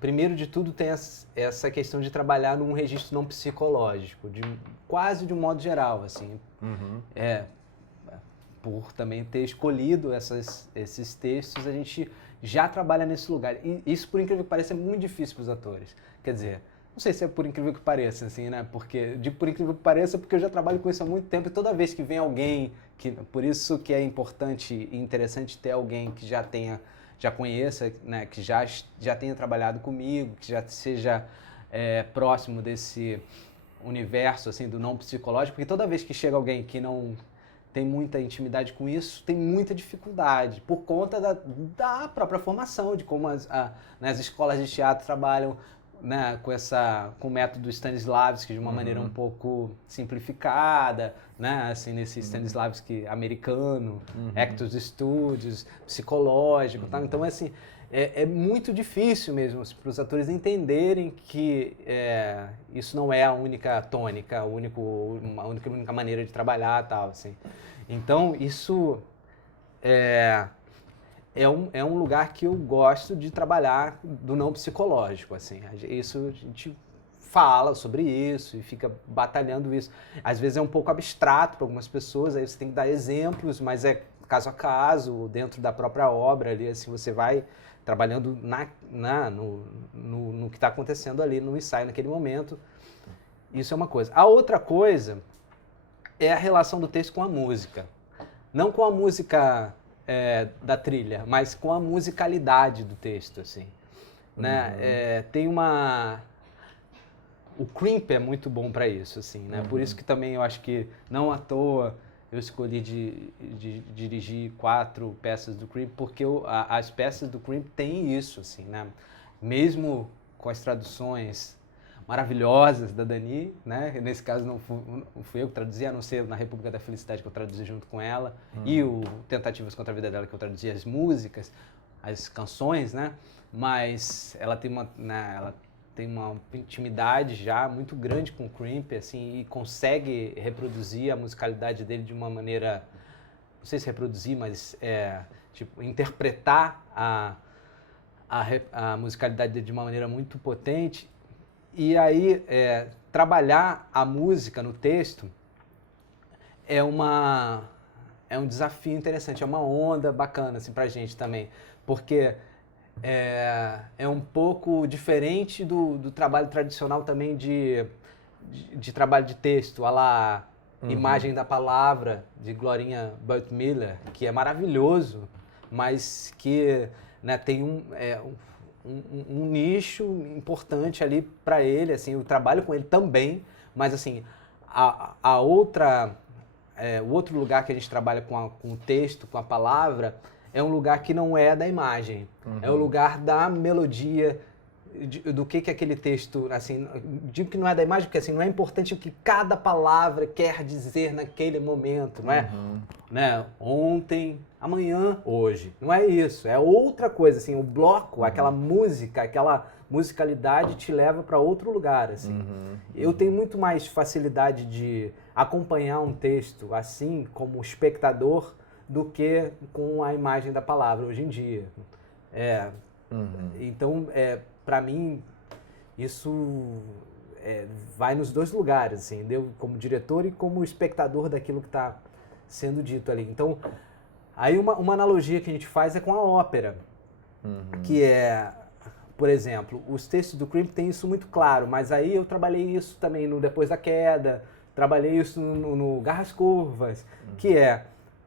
primeiro de tudo tem essa questão de trabalhar num registro não psicológico, quase de um modo geral, assim. Por também ter escolhido esses textos, a gente já trabalha nesse lugar. E isso, por incrível que pareça, é muito difícil para os atores. Quer dizer, não sei se é por incrível que pareça, assim, né? Digo por incrível que pareça, porque eu já trabalho com isso há muito tempo e toda vez que vem alguém, por isso que é importante e interessante ter alguém que já conheça, né? Que já tenha trabalhado comigo, que já seja próximo desse universo, assim, do não psicológico, porque toda vez que chega alguém que não tem muita intimidade com isso, tem muita dificuldade, por conta da própria formação, de como as escolas de teatro trabalham, né, com o método Stanislavski de uma maneira um pouco simplificada, né, assim, nesse Stanislavski americano, Actors Studios, psicológico, tá? Então, assim, é muito difícil mesmo assim, para os atores entenderem que isso não é a única tônica, a única maneira de trabalhar, tal, assim. Então, isso é um lugar que eu gosto de trabalhar do não psicológico, assim. Isso a gente fala sobre isso e fica batalhando isso. Às vezes é um pouco abstrato para algumas pessoas, aí você tem que dar exemplos, mas é caso a caso, dentro da própria obra ali, assim, você vai trabalhando no que está acontecendo ali no ensaio, naquele momento. Isso é uma coisa. A outra coisa é a relação do texto com a música. Não com a música da trilha, mas com a musicalidade do texto, assim. Né? Tem uma... O Creep é muito bom para isso, assim, né? Por isso que também eu acho que, não à toa, eu escolhi de dirigir 4 peças do Creep, porque as peças do Creep têm isso, assim, né? Mesmo com as traduções maravilhosas da Dani, né? Nesse caso não fui eu que traduzi, a não ser na República da Felicidade que eu traduzi junto com ela, e o Tentativas contra a Vida dela que eu traduzi as músicas, as canções, né? Mas ela tem uma intimidade já muito grande com o Creep, assim, e consegue reproduzir a musicalidade dele de uma maneira, não sei se reproduzir, mas tipo, interpretar a musicalidade dele de uma maneira muito potente. E aí, trabalhar a música no texto é um desafio interessante, é uma onda bacana assim, pra gente também, porque é um pouco diferente do trabalho tradicional também de trabalho de texto, a lá Imagem da Palavra, de Glorinha Burt-Miller, que é maravilhoso, mas que, né, tem um nicho importante ali para ele, assim, eu trabalho com ele também, mas assim, o outro lugar que a gente trabalha com o texto, com a palavra, é um lugar que não é da imagem, é o lugar da melodia, do que aquele texto, assim, digo que não é da imagem, porque assim, não é importante o que cada palavra quer dizer naquele momento, não é? Né? Ontem, amanhã, hoje, não é isso, é outra coisa, assim, o bloco, aquela música, aquela musicalidade te leva para outro lugar, assim. Eu tenho muito mais facilidade de acompanhar um texto, assim, como espectador, do que com a imagem da palavra hoje em dia. Então, para mim, isso vai nos dois lugares, assim, eu como diretor e como espectador daquilo que está sendo dito ali. Então, aí uma analogia que a gente faz é com a ópera, que por exemplo, os textos do Creep têm isso muito claro, mas aí eu trabalhei isso também no Depois da Queda, trabalhei isso no Garras Curvas, que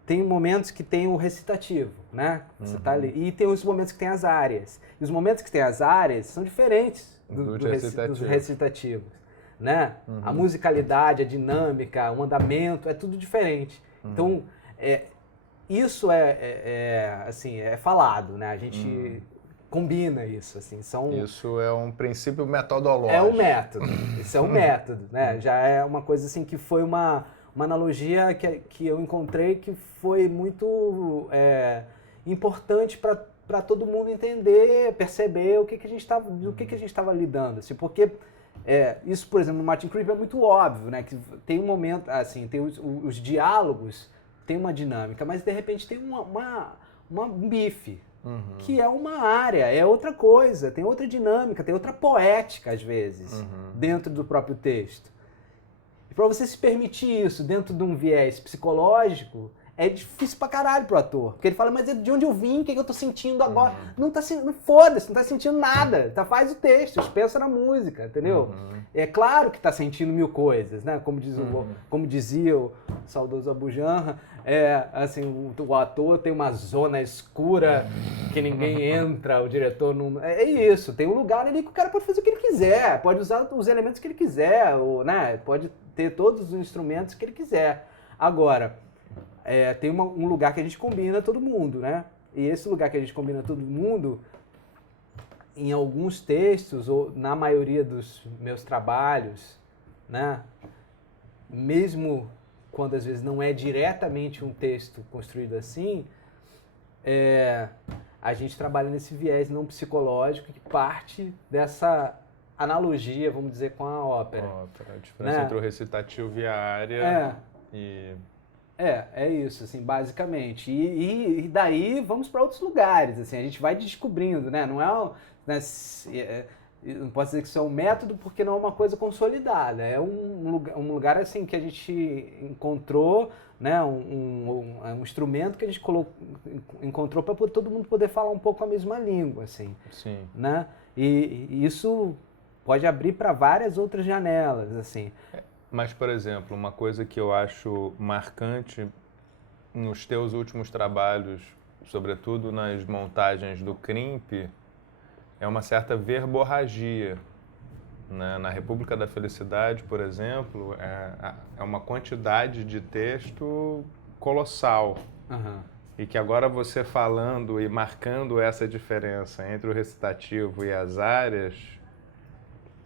tem momentos que tem o recitativo, né? Você tá ali, e tem os momentos que tem as áreas. E os momentos que tem as áreas são diferentes dos recitativos, né? A musicalidade, a dinâmica, o andamento, é tudo diferente. Então, isso assim, é falado, né? A gente combina isso, assim, Isso é um princípio metodológico. É um método, isso é um método, né? Já é uma coisa assim que foi uma analogia que eu encontrei que foi muito importante para todo mundo entender, perceber do que a gente estava lidando, assim, porque isso, por exemplo, no Martin Creep é muito óbvio, né? Que tem um momento, assim, tem os diálogos, tem uma dinâmica, mas de repente tem um bife, que é uma área, é outra coisa, tem outra dinâmica, tem outra poética, às vezes, dentro do próprio texto. E para você se permitir isso dentro de um viés psicológico, é difícil pra caralho pro ator. Porque ele fala, mas de onde eu vim? O que eu tô sentindo agora? Não tá sentindo, foda-se, não tá sentindo nada. Tá, faz o texto, pensa na música, entendeu? É claro que tá sentindo mil coisas, né? Como dizia o saudoso Abu Janra, assim, o ator tem uma zona escura que ninguém entra, o diretor não... É isso, tem um lugar ali que o cara pode fazer o que ele quiser, pode usar os elementos que ele quiser, né? Pode ter todos os instrumentos que ele quiser. Agora... tem um lugar que a gente combina todo mundo, né? E esse lugar que a gente combina todo mundo, em alguns textos, ou na maioria dos meus trabalhos, né? Mesmo quando às vezes não é diretamente um texto construído assim, a gente trabalha nesse viés não psicológico que parte dessa analogia, vamos dizer, com a ópera. A diferença entre o recitativo e a área e... É isso, assim, basicamente. E daí vamos para outros lugares, assim, a gente vai descobrindo, né? Não não posso dizer que isso é um método porque não é uma coisa consolidada. É um lugar assim que a gente encontrou, né? Um instrumento que a gente encontrou para todo mundo poder falar um pouco a mesma língua, assim. Sim. Né? E isso pode abrir para várias outras janelas, assim. Mas, por exemplo, uma coisa que eu acho marcante nos teus últimos trabalhos, sobretudo nas montagens do Crimp, é uma certa verborragia. Né? Na República da Felicidade, por exemplo, é uma quantidade de texto colossal. E que agora você falando e marcando essa diferença entre o recitativo e as áreas,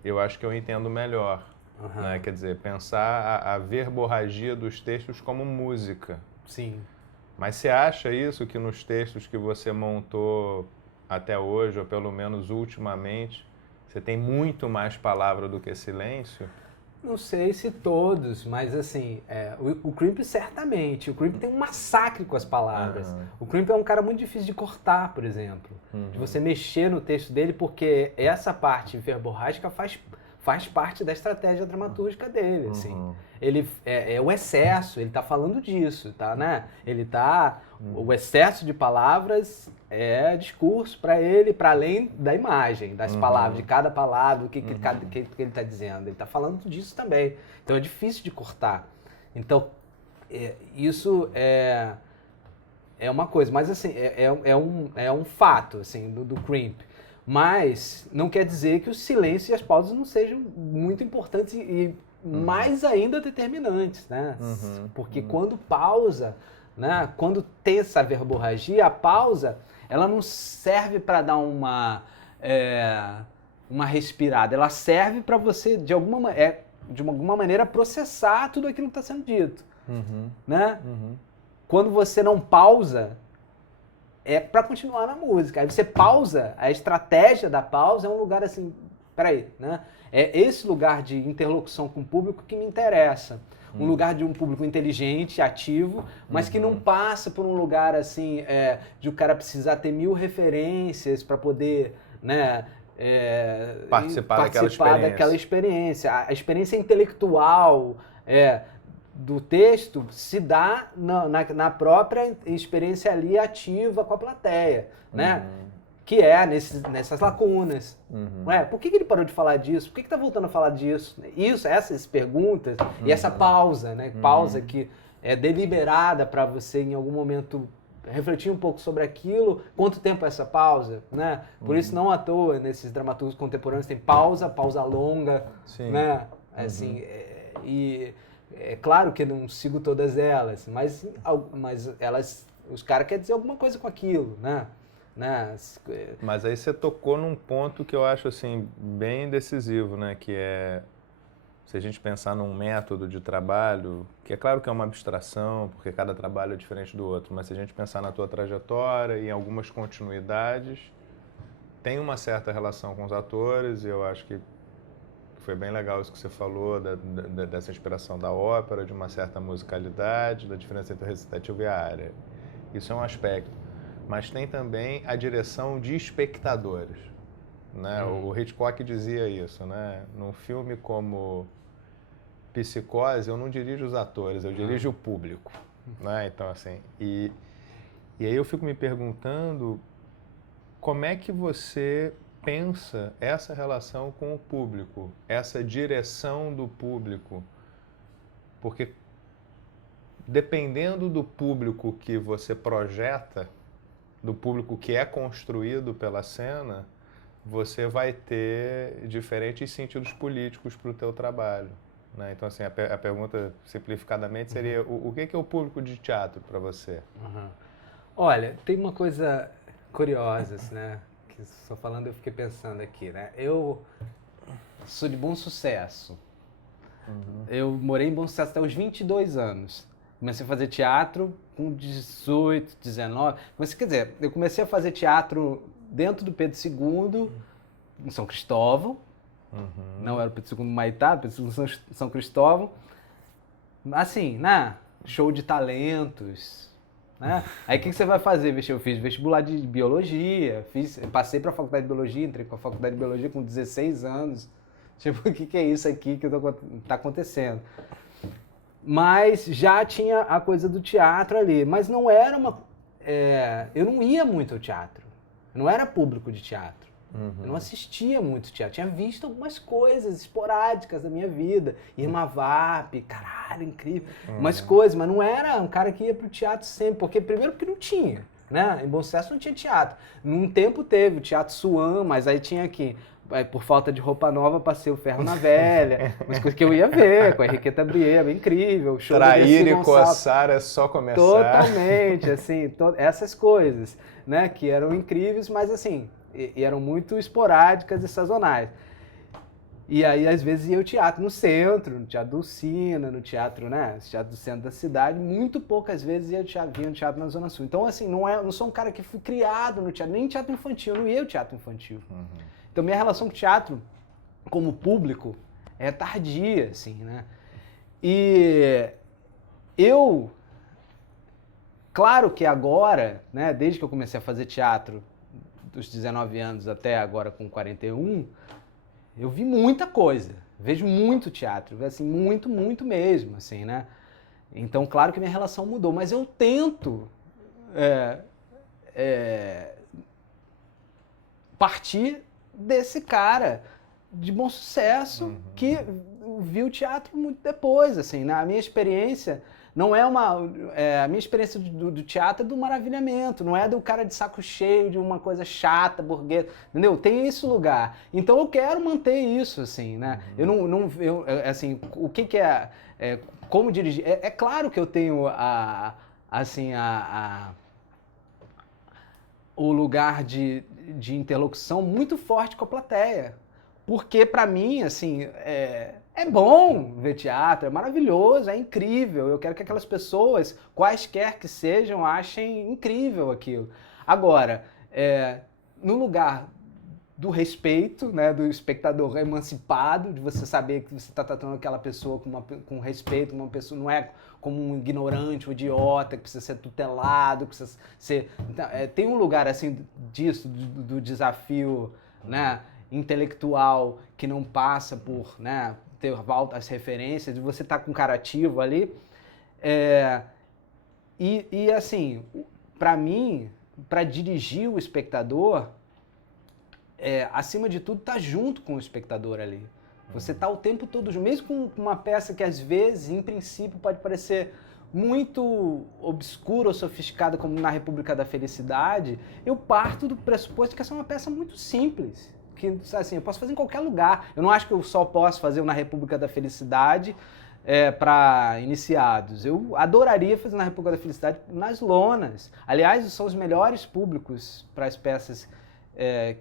eu acho que eu entendo melhor. Né? Quer dizer, pensar a verborragia dos textos como música. Sim. Mas você acha isso que nos textos que você montou até hoje, ou pelo menos ultimamente, você tem muito mais palavra do que silêncio? Não sei se todos, mas assim, o Crimp certamente. O Crimp tem um massacre com as palavras. O Crimp é um cara muito difícil de cortar, por exemplo. De você mexer no texto dele, porque essa parte verborrágica faz parte da estratégia dramatúrgica dele, assim. Ele é o excesso, ele está falando disso, tá, né? O excesso de palavras é discurso para ele, para além da imagem, das palavras, de cada palavra, o que ele está dizendo. Ele está falando disso também. Então é difícil de cortar. Então, isso é uma coisa, mas assim, é um fato, assim, do Crimp. Mas não quer dizer que o silêncio e as pausas não sejam muito importantes e mais ainda determinantes, né? Porque quando pausa, né? Quando tem essa verborragia, a pausa, ela não serve para dar uma respirada, ela serve para você, de alguma maneira, processar tudo aquilo que está sendo dito, né? Quando você não pausa, é para continuar na música. Aí você pausa, a estratégia da pausa é um lugar assim, peraí, né? É esse lugar de interlocução com o público que me interessa. Um lugar de um público inteligente, ativo, mas que não passa por um lugar assim, de o cara precisar ter 1000 referências para poder, né, participar daquela experiência. A experiência intelectual do texto se dá na própria experiência ali ativa com a plateia, né? Que é nessas lacunas. Por que ele parou de falar disso? Por que está voltando a falar disso? Essas perguntas e essa pausa, né? Pausa que é deliberada para você em algum momento refletir um pouco sobre aquilo. Quanto tempo é essa pausa, né? Por isso não à toa nesses dramaturgos contemporâneos tem pausa longa, né? Assim, e é claro que eu não sigo todas elas, mas elas, os caras querem dizer alguma coisa com aquilo, né? né? Mas aí você tocou num ponto que eu acho assim bem decisivo, né? Que é, se a gente pensar num método de trabalho, que é claro que é uma abstração, porque cada trabalho é diferente do outro, mas se a gente pensar na tua trajetória e em algumas continuidades, tem uma certa relação com os atores, e eu acho que foi bem legal isso que você falou, dessa inspiração da ópera, de uma certa musicalidade, da diferença entre o recitativo e a área. Isso é um aspecto. Mas tem também a direção de espectadores, né? O Hitchcock dizia isso, né? Num filme como Psicose, eu não dirijo os atores, eu dirijo o público, né? Então, assim, e aí eu fico me perguntando como é que você pensa essa relação com o público, essa direção do público, porque dependendo do público que você projeta, do público que é construído pela cena, você vai ter diferentes sentidos políticos para o teu trabalho, né? Então, assim, a pergunta simplificadamente seria o que é o público de teatro para você? Olha, tem uma coisa curiosa, né? Que só falando eu fiquei pensando aqui, né? Eu sou de Bom Sucesso. Eu morei em Bom Sucesso até os 22 anos. Comecei a fazer teatro com 18, 19. Mas, quer dizer, eu comecei a fazer teatro dentro do Pedro II, em São Cristóvão. Não era o Pedro II Maitá, o Pedro II São Cristóvão. Assim, né? Show de talentos. Né? Aí o que você vai fazer? Eu fiz vestibular de biologia, passei para a faculdade de biologia, entrei para a faculdade de biologia com 16 anos. Tipo, o que é isso aqui que está acontecendo? Mas já tinha a coisa do teatro ali, mas não era uma... eu não ia muito ao teatro, eu não era público de teatro, eu não assistia muito teatro, tinha visto algumas coisas esporádicas da minha vida, Irma Vap, caralho, incrível, umas coisas, mas não era um cara que ia pro teatro sempre, porque não tinha, né? Em Bom Sucesso não tinha teatro, num tempo teve o Teatro Suan, mas aí tinha aqui... Por falta de roupa nova, passei o Ferro na Velha, umas coisas que eu ia ver, com a Henriqueta Brieba, incrível. Show Trair e coçar é só começar. Totalmente, assim, essas coisas, né, que eram incríveis, mas assim, e eram muito esporádicas e sazonais. E aí, às vezes, ia ao teatro no centro, no Teatro Dulcina, no teatro, né, teatro do centro da cidade, muito poucas vezes ia no teatro na Zona Sul. Então, assim, não sou um cara que fui criado no teatro, nem teatro infantil, eu não ia ao teatro infantil. Então, minha relação com o teatro, como público, é tardia, assim, né? E eu, claro que agora, né, desde que eu comecei a fazer teatro, dos 19 anos até agora com 41, eu vi muita coisa, vejo muito teatro, assim, muito, muito mesmo, assim, né? Então, claro que minha relação mudou, mas eu tento partir desse cara de Bom Sucesso que viu teatro muito depois, assim, né? A minha experiência não é a minha experiência do teatro é do maravilhamento, não é do cara de saco cheio de uma coisa chata, burguesa, entendeu? Tem esse lugar. Então eu quero manter isso, assim, né? Assim, o que é como dirigir? É claro que eu tenho o lugar de interlocução muito forte com a plateia. Porque, para mim, assim, é bom ver teatro, é maravilhoso, é incrível. Eu quero que aquelas pessoas, quaisquer que sejam, achem incrível aquilo. Agora, no lugar do respeito, né, do espectador emancipado, de você saber que você está tratando aquela pessoa com respeito, uma pessoa não é como um ignorante, um idiota, que precisa ser tutelado, que precisa ser... Então, tem um lugar assim disso, do desafio, né, intelectual, que não passa por, né, ter altas referências, de você estar com um cara ativo ali. E assim, para mim, para dirigir o espectador, acima de tudo, tá junto com o espectador ali. Você tá o tempo todo junto, mesmo com uma peça que às vezes, em princípio, pode parecer muito obscura ou sofisticada, como na República da Felicidade, eu parto do pressuposto que essa é uma peça muito simples, que assim, eu posso fazer em qualquer lugar. Eu não acho que eu só posso fazer na República da Felicidade, para iniciados. Eu adoraria fazer na República da Felicidade nas lonas. Aliás, são os melhores públicos para as peças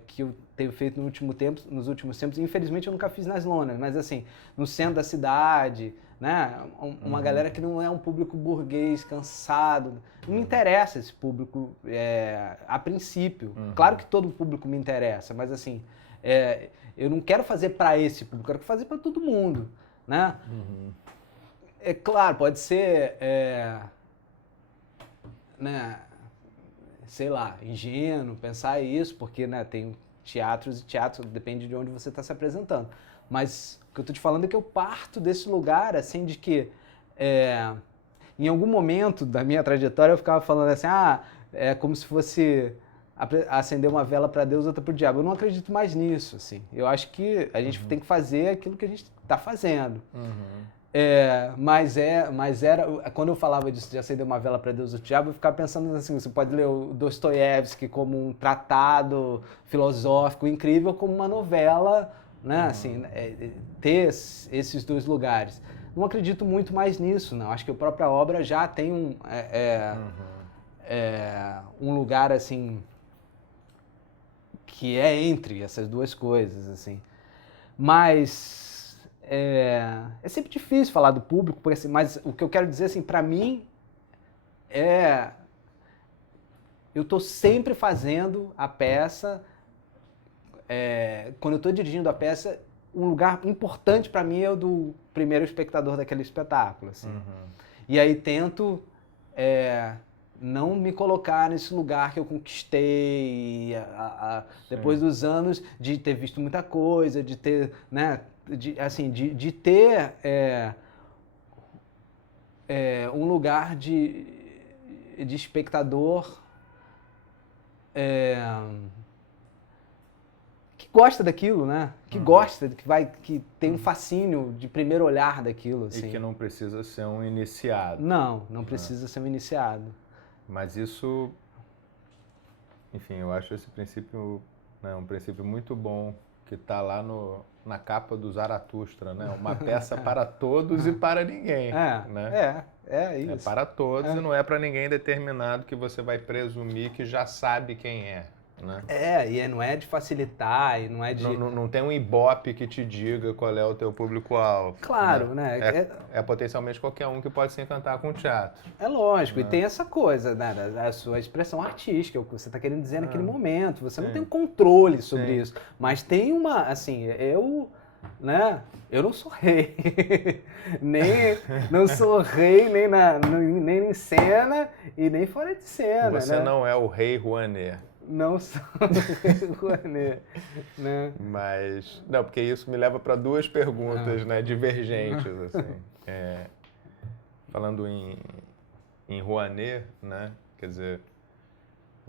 que eu tenho feito nos últimos tempos. Infelizmente, eu nunca fiz nas lonas, mas assim, no centro da cidade, né? Uma galera que não é um público burguês, cansado. Não me interessa esse público a princípio. Claro que todo público me interessa, mas assim, eu não quero fazer para esse público, eu quero fazer para todo mundo, né? É claro, pode ser, né, sei lá, ingênuo pensar isso, porque, né, tem teatros e teatros, depende de onde você está se apresentando. Mas o que eu estou te falando é que eu parto desse lugar, assim, de que em algum momento da minha trajetória eu ficava falando assim, é como se fosse acender uma vela para Deus, outra para o diabo. Eu não acredito mais nisso, assim. Eu acho que a gente tem que fazer aquilo que a gente está fazendo. Mas era quando eu falava disso de acender uma vela para Deus e o diabo, eu ficava pensando assim, você pode ler o Dostoiévski como um tratado filosófico incrível, como uma novela, né? Assim, ter esses dois lugares. Não acredito muito mais nisso, não. Acho que a própria obra já tem um lugar assim que é entre essas duas coisas, assim. Mas é sempre difícil falar do público, porque, assim, mas o que eu quero dizer, assim, para mim, eu estou sempre fazendo a peça, quando eu estou dirigindo a peça, um lugar importante para mim é o do primeiro espectador daquele espetáculo, assim. E aí tento não me colocar nesse lugar que eu conquistei depois dos anos de ter visto muita coisa, de ter, né, de ter um lugar de espectador que gosta daquilo, né? Que gosta, que tem um fascínio de primeiro olhar daquilo. Assim. E que não precisa ser um iniciado. Não precisa ser um iniciado. Mas isso, enfim, eu acho esse princípio, né, um princípio muito bom, que está lá na capa do Zaratustra, né? Uma peça para todos e para ninguém. Né? É isso. É para todos e não é para ninguém determinado que você vai presumir que já sabe quem é. Né? E não é de facilitar, e não é de... Não tem um ibope que te diga qual é o teu público-alvo. Claro, né? É potencialmente qualquer um que pode se encantar com o teatro. É lógico, e tem essa coisa, né, da sua expressão artística, o que você está querendo dizer naquele momento. Você não tem um controle sobre isso, mas tem uma, assim, eu não sou rei, não sou rei nem em cena e nem fora de cena. Você não é o rei Rouanet. Não sou Rouanet, né? Mas, não, porque isso me leva para duas perguntas, né, divergentes, assim. Falando em Rouanet, né, quer dizer,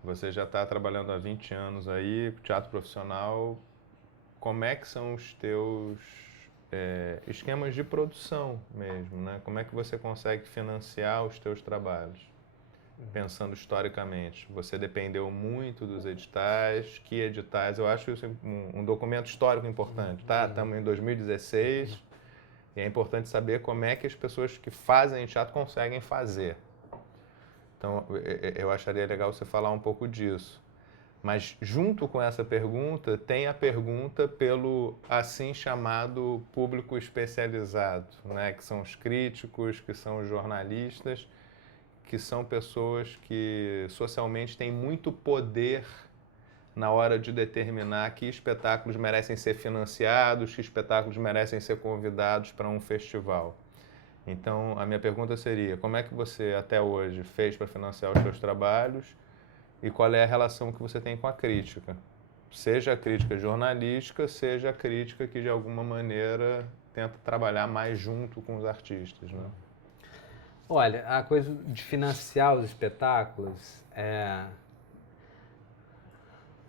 você já está trabalhando há 20 anos aí, teatro profissional, como é que são os teus esquemas de produção mesmo, né? Como é que você consegue financiar os teus trabalhos? Pensando historicamente, você dependeu muito dos editais, que editais? Eu acho isso um documento histórico importante, tá? Estamos em 2016 e é importante saber como é que as pessoas que fazem teatro conseguem fazer. Então, eu acharia legal você falar um pouco disso. Mas, junto com essa pergunta, tem a pergunta pelo assim chamado público especializado, né? Que são os críticos, que são os jornalistas, que são pessoas que socialmente têm muito poder na hora de determinar que espetáculos merecem ser financiados, que espetáculos merecem ser convidados para um festival. Então, a minha pergunta seria, como é que você até hoje fez para financiar os seus trabalhos e qual é a relação que você tem com a crítica? Seja a crítica jornalística, seja a crítica que de alguma maneira tenta trabalhar mais junto com os artistas, né? Olha, a coisa de financiar os espetáculos,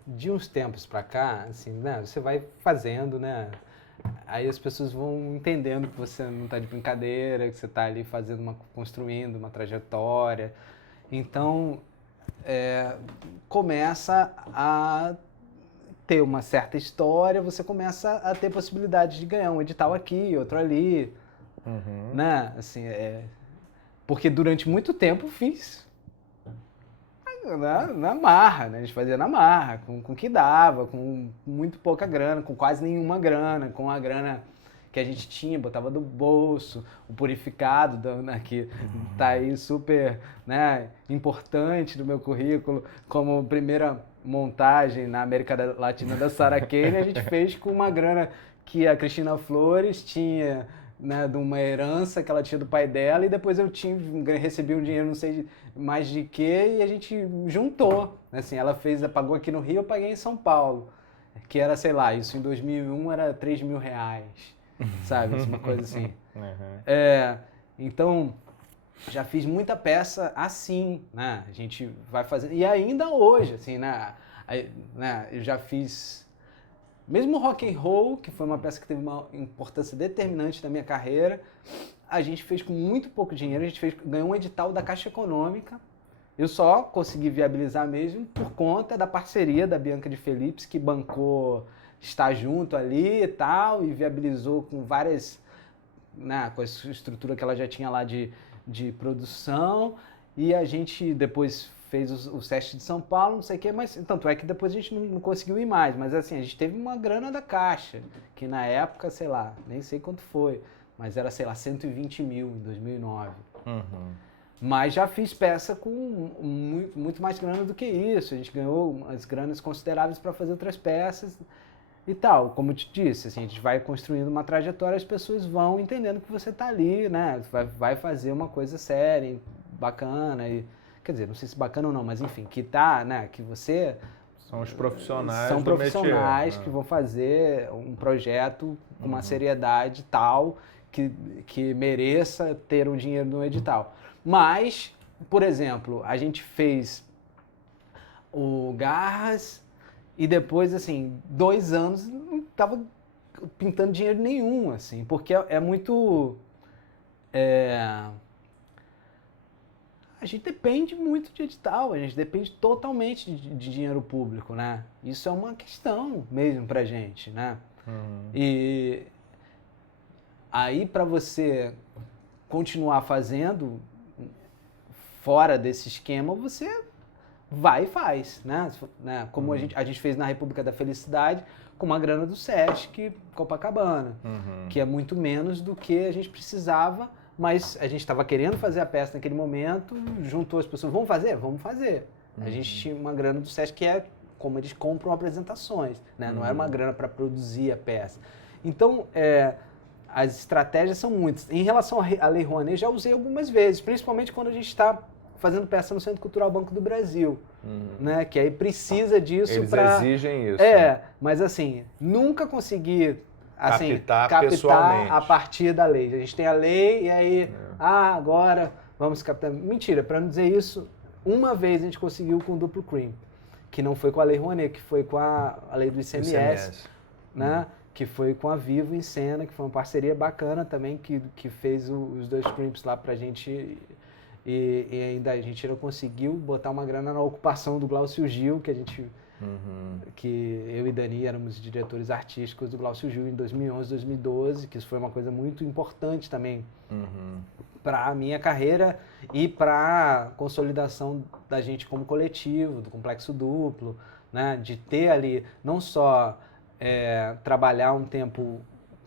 de uns tempos para cá, assim, né, você vai fazendo, né, aí as pessoas vão entendendo que você não está de brincadeira, que você está ali construindo uma trajetória, então começa a ter uma certa história, você começa a ter possibilidade de ganhar um edital aqui, outro ali, né? Assim, porque durante muito tempo fiz na marra, né? A gente fazia na marra, com o que dava, com muito pouca grana, com quase nenhuma grana, com a grana que a gente tinha, botava do bolso, o purificado, né, que tá aí super, né, importante no meu currículo, como primeira montagem na América Latina da Sarah Kane, a gente fez com uma grana que a Cristina Flores tinha, né, de uma herança que ela tinha do pai dela, e depois eu recebi um dinheiro, não sei mais de quê, e a gente juntou. Assim, ela pagou aqui no Rio, eu paguei em São Paulo, que era, sei lá, isso em 2001 era R$3.000, sabe? Uma coisa assim. Então, já fiz muita peça assim, né? A gente vai fazendo, e ainda hoje, assim, né? Eu já fiz... Mesmo rock and roll, que foi uma peça que teve uma importância determinante na minha carreira, a gente fez com muito pouco dinheiro, a gente ganhou um edital da Caixa Econômica. Eu só consegui viabilizar mesmo por conta da parceria da Bianca de Felipes, que bancou estar junto ali e tal, e viabilizou com várias, né, com a estrutura que ela já tinha lá de produção, e a gente depois fez o SESC de São Paulo, não sei o quê, mas tanto é que depois a gente não conseguiu ir mais, mas assim, a gente teve uma grana da Caixa, que na época, sei lá, nem sei quanto foi, mas era, sei lá, 120 mil em 2009. Mas já fiz peça com muito mais grana do que isso, a gente ganhou umas granas consideráveis para fazer outras peças e tal. Como eu te disse, assim, a gente vai construindo uma trajetória, as pessoas vão entendendo que você está ali, né, vai fazer uma coisa séria, bacana, e quer dizer, não sei se bacana ou não, mas enfim, que tá, né, que você... São os profissionais São do profissionais métier, que vão fazer um projeto com uma seriedade tal que mereça ter um dinheiro no edital. Mas, por exemplo, a gente fez o Garras e depois, assim, 2 anos não estava pintando dinheiro nenhum, assim, porque é muito... A gente depende muito de edital, a gente depende totalmente de dinheiro público, né? Isso é uma questão mesmo pra gente, né? E aí, para você continuar fazendo fora desse esquema, você vai e faz, né? Como a gente fez na República da Felicidade, com uma grana do Sesc Copacabana, que é muito menos do que a gente precisava, mas a gente estava querendo fazer a peça naquele momento, juntou as pessoas, vamos fazer? Vamos fazer. A gente tinha uma grana do Sesc que é como eles compram apresentações, né? Não era uma grana para produzir a peça. Então, as estratégias são muitas. Em relação à Lei Rouanet, já usei algumas vezes, principalmente quando a gente está fazendo peça no Centro Cultural Banco do Brasil, né? Que aí precisa disso para... Eles exigem isso. Mas assim, nunca consegui captar pessoalmente a partir da lei. A gente tem a lei e aí, agora vamos captar. Mentira, para não dizer isso, uma vez a gente conseguiu com o Duplo Cream, que não foi com a Lei Rouanet, que foi com a lei do ICMS. Né? Que foi com a Vivo em Cena, que foi uma parceria bacana também, que fez os 2 crimps lá pra gente, e ainda a gente não conseguiu botar uma grana na ocupação do Glaucio Gil, que a gente, que eu e Dani éramos diretores artísticos do Glaucio Gil em 2011, 2012, que isso foi uma coisa muito importante também para a minha carreira e para a consolidação da gente como coletivo, do Complexo Duplo, né? De ter ali não só trabalhar um tempo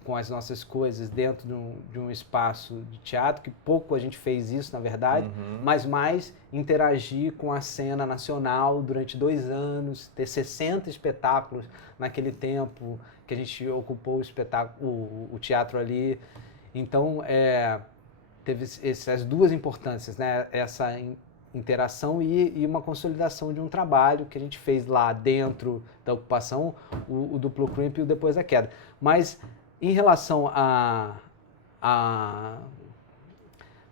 com as nossas coisas dentro de um espaço de teatro, que pouco a gente fez isso, na verdade, mas mais interagir com a cena nacional durante 2 anos, ter 60 espetáculos naquele tempo que a gente ocupou o teatro ali. Então, teve essas 2 importâncias, né? Essa interação e uma consolidação de um trabalho que a gente fez lá dentro da ocupação, o Duplo Crimp e o Depois da Queda. Mas em relação a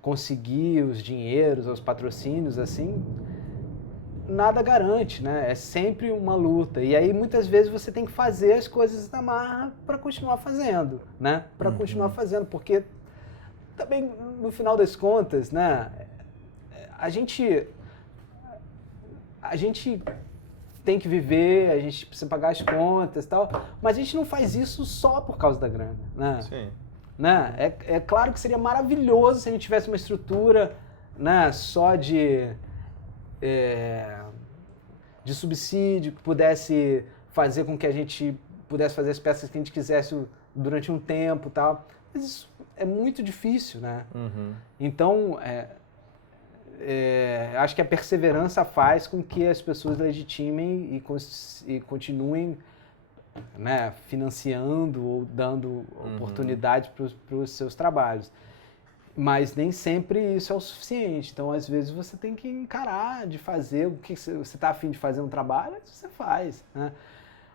conseguir os dinheiros, os patrocínios, assim, nada garante, né? É sempre uma luta. E aí muitas vezes você tem que fazer as coisas na marra para continuar fazendo, né? Para continuar fazendo, porque também no final das contas, né? A gente tem que viver, a gente precisa pagar as contas e tal, mas a gente não faz isso só por causa da grana, né? Sim. né? É claro que seria maravilhoso se a gente tivesse uma estrutura, né, só de subsídio, que pudesse fazer com que a gente pudesse fazer as peças que a gente quisesse durante um tempo e tal. Mas isso é muito difícil, né? Então, acho que a perseverança faz com que as pessoas legitimem e continuem, né, financiando ou dando oportunidade para os seus trabalhos. Mas nem sempre isso é o suficiente. Então, às vezes, você tem que encarar de fazer o que você está a fim de fazer um trabalho, você faz, né?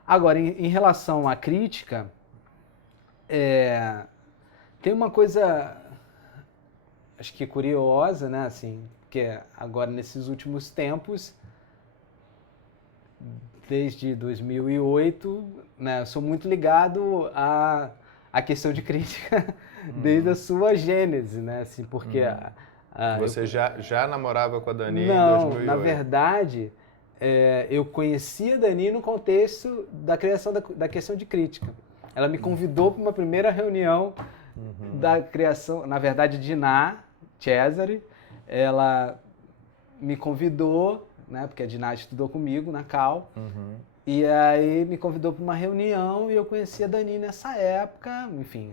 Agora, em relação à crítica, tem uma coisa, acho que curiosa, né, assim, que agora nesses últimos tempos, desde 2008, né, eu sou muito ligado à questão de crítica desde a sua gênese, né, assim, porque... Você já namorava com a Dani em 2008? Não, na verdade, eu conheci a Dani no contexto da criação da questão de crítica. Ela me convidou para uma primeira reunião da criação, na verdade, Diná Cesare. Ela me convidou, né, porque a Diná estudou comigo na Cal, e aí me convidou para uma reunião e eu conheci a Dani nessa época, enfim,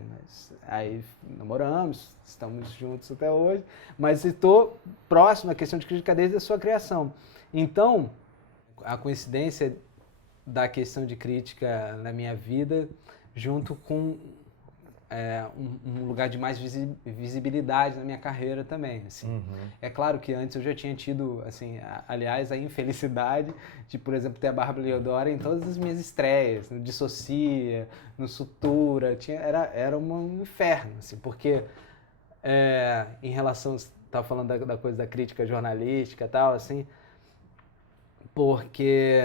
aí namoramos, estamos juntos até hoje, mas estou próximo à questão de crítica desde a sua criação. Então, a coincidência da questão de crítica na minha vida, junto com um lugar de mais visibilidade na minha carreira também, assim. É claro que antes eu já tinha tido, assim, aliás, a infelicidade de, por exemplo, ter a Bárbara Leodora em todas as minhas estreias, no Dissocia, no Sutura, era um inferno, assim, porque em relação, você estava falando da coisa da crítica jornalística e tal, assim, porque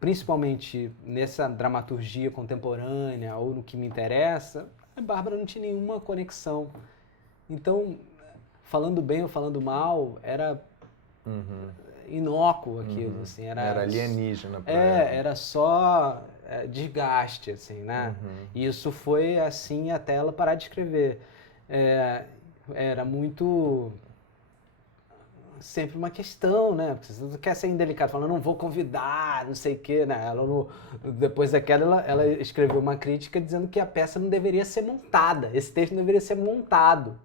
principalmente nessa dramaturgia contemporânea ou no que me interessa, a Bárbara não tinha nenhuma conexão. Então, falando bem ou falando mal, era inócuo aquilo, assim. Era alienígena pra ela. Era só desgaste, assim, né? E isso foi assim até ela parar de escrever. Era muito... sempre uma questão, né? Porque você não quer ser indelicado, falando, não vou convidar, não sei o quê, né? Depois daquela, ela escreveu uma crítica dizendo que a peça não deveria ser montada, esse texto não deveria ser montado.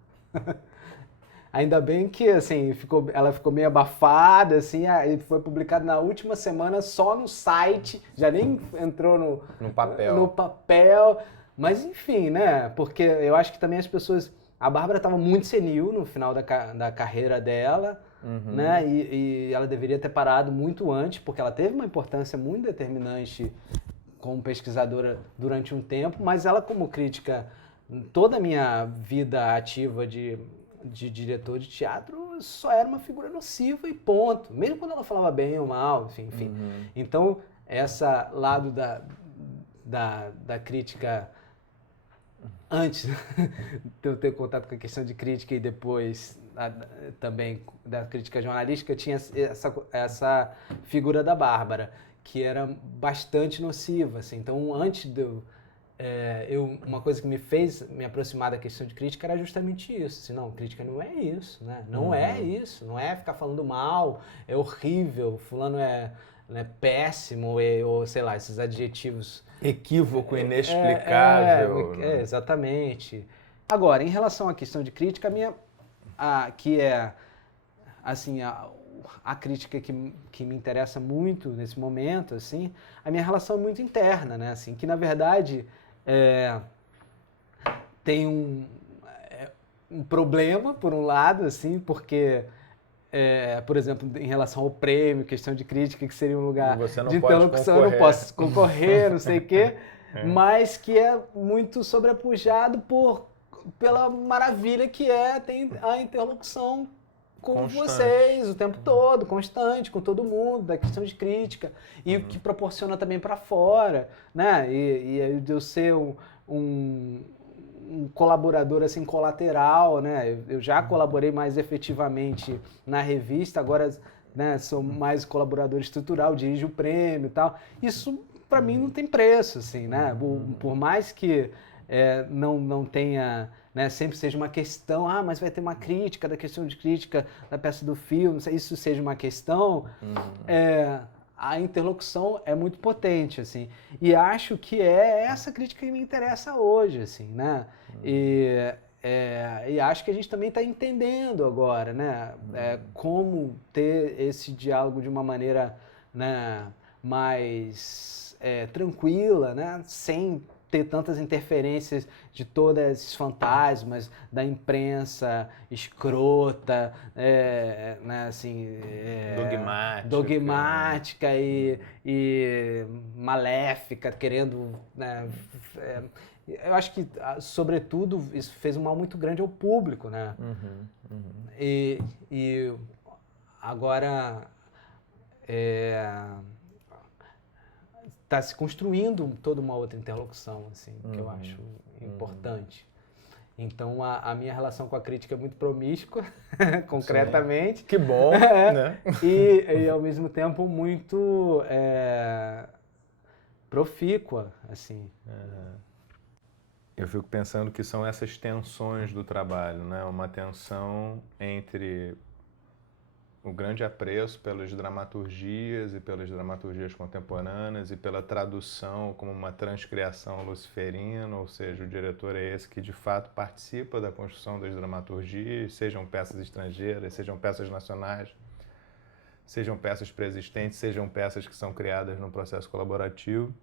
Ainda bem que, assim, ela ficou meio abafada, assim, aí foi publicado na última semana só no site, já nem entrou no papel. Mas, enfim, né? Porque eu acho que também as pessoas... A Bárbara estava muito senil no final da carreira dela, né? E ela deveria ter parado muito antes, porque ela teve uma importância muito determinante como pesquisadora durante um tempo, mas ela como crítica, toda a minha vida ativa de diretor de teatro, só era uma figura nociva e ponto. Mesmo quando ela falava bem ou mal, enfim. Então, esse lado da crítica... antes de eu ter contato com a questão de crítica e depois também da crítica jornalística, tinha essa figura da Bárbara, que era bastante nociva, assim. Então, antes de uma coisa que me fez me aproximar da questão de crítica era justamente isso. Assim, não, crítica não é isso, né? Não é isso, não é ficar falando mal, é horrível, fulano é péssimo, ou sei lá, esses adjetivos... equívoco, inexplicável. Exatamente. Agora, em relação à questão de crítica, que é assim, a crítica que me interessa muito nesse momento, assim, a minha relação é muito interna, né? Assim, que na verdade tem um problema, por um lado, assim, porque... por exemplo, em relação ao prêmio, questão de crítica, que seria um lugar de interlocução, eu não posso concorrer, não sei o quê, mas que é muito sobrepujado pela maravilha que tem a interlocução com constante. Vocês o tempo todo, constante, com todo mundo, da questão de crítica, e o que proporciona também para fora, né? E de eu ser um colaborador assim colateral, né? Eu já colaborei mais efetivamente na revista, agora, né, sou mais colaborador estrutural, dirijo o prêmio e tal. Isso para mim não tem preço, assim, né? Por mais que não tenha né, sempre seja uma questão, mas vai ter uma crítica, da questão de crítica da peça do filme, se isso seja uma questão, a interlocução é muito potente, assim, e acho que é essa crítica que me interessa hoje, assim, né, e acho que a gente também está entendendo agora, né, como ter esse diálogo de uma maneira, né, mais tranquila, né, sem ter tantas interferências de todos esses fantasmas da imprensa escrota, né, assim, dogmática e maléfica, querendo, né, eu acho que, sobretudo, isso fez um mal muito grande ao público, né? E agora está se construindo toda uma outra interlocução, assim, que eu acho importante. Então, a minha relação com a crítica é muito promíscua, concretamente. Sim. Que bom, né? E, ao mesmo tempo, muito profícua, assim. Eu fico pensando que são essas tensões do trabalho, né? Uma tensão entre o grande apreço pelas dramaturgias e pelas dramaturgias contemporâneas e pela tradução como uma transcriação luciferina, ou seja, o diretor é esse que de fato participa da construção das dramaturgias, sejam peças estrangeiras, sejam peças nacionais, sejam peças preexistentes, sejam peças que são criadas num processo colaborativo.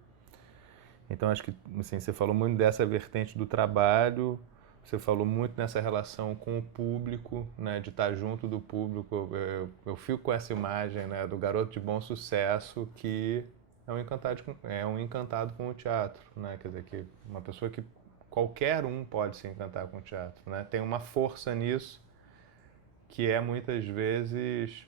Então, acho que assim, você falou muito dessa vertente do trabalho, você falou muito nessa relação com o público, né, de estar junto do público. Eu fico com essa imagem, né, do garoto de bom sucesso que é um encantado com o teatro, né, quer dizer, que uma pessoa que qualquer um pode se encantar com o teatro, né, tem uma força nisso que é muitas vezes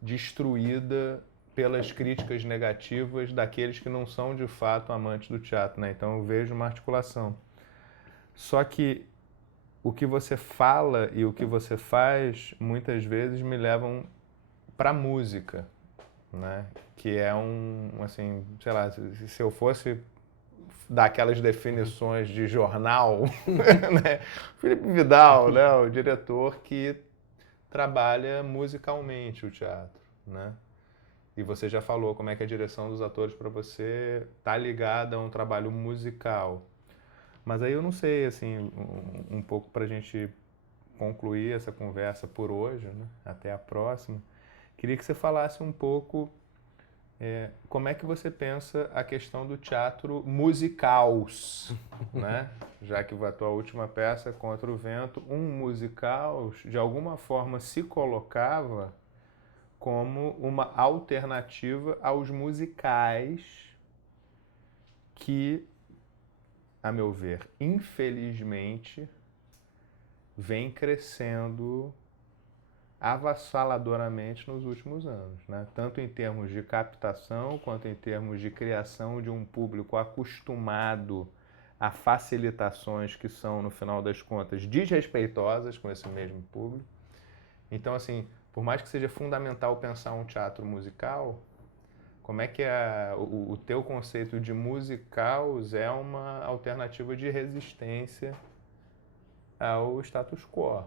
destruída pelas críticas negativas daqueles que não são de fato amantes do teatro, né? Então eu vejo uma articulação. Só que o que você fala e o que você faz muitas vezes me levam para a música, né? Que é assim, sei lá, se eu fosse dar aquelas definições de jornal, né? Felipe Vidal, né? O diretor que trabalha musicalmente o teatro, né? E você já falou como é que a direção dos atores para você tá ligada a um trabalho musical. Mas aí eu não sei, assim, um pouco para a gente concluir essa conversa por hoje, né? Até a próxima. Queria que você falasse um pouco como é que você pensa a questão do teatro musicaus, né? Já que a tua última peça, Contra o Vento, um musicaus, de alguma forma se colocava como uma alternativa aos musicais que, a meu ver, infelizmente, vem crescendo avassaladoramente nos últimos anos, né? Tanto em termos de captação, quanto em termos de criação de um público acostumado a facilitações que são, no final das contas, desrespeitosas com esse mesmo público. Então, assim, por mais que seja fundamental pensar um teatro musical, como é que o teu conceito de musicals é uma alternativa de resistência ao status quo?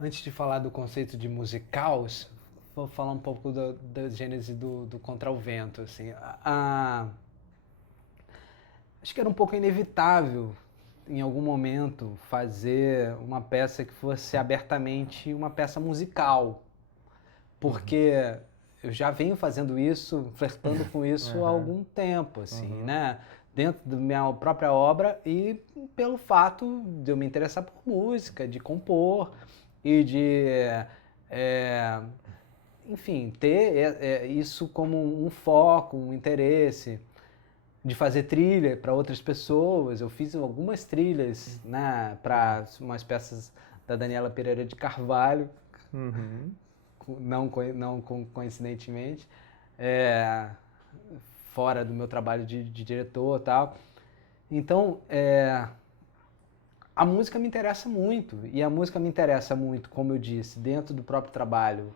Antes de falar do conceito de musicals, vou falar um pouco da gênese do Contra o Vento. Assim. Acho que era um pouco inevitável em algum momento fazer uma peça que fosse abertamente uma peça musical, porque eu já venho fazendo isso, flertando com isso há algum tempo, assim, né? Dentro da minha própria obra e pelo fato de eu me interessar por música, de compor e de, enfim, ter isso como um foco, um interesse, de fazer trilha para outras pessoas. Eu fiz algumas trilhas, né, para umas peças da Daniela Pereira de Carvalho, não coincidentemente, fora do meu trabalho de diretor e tal. Então, a música me interessa muito, e a música me interessa muito, como eu disse, dentro do próprio trabalho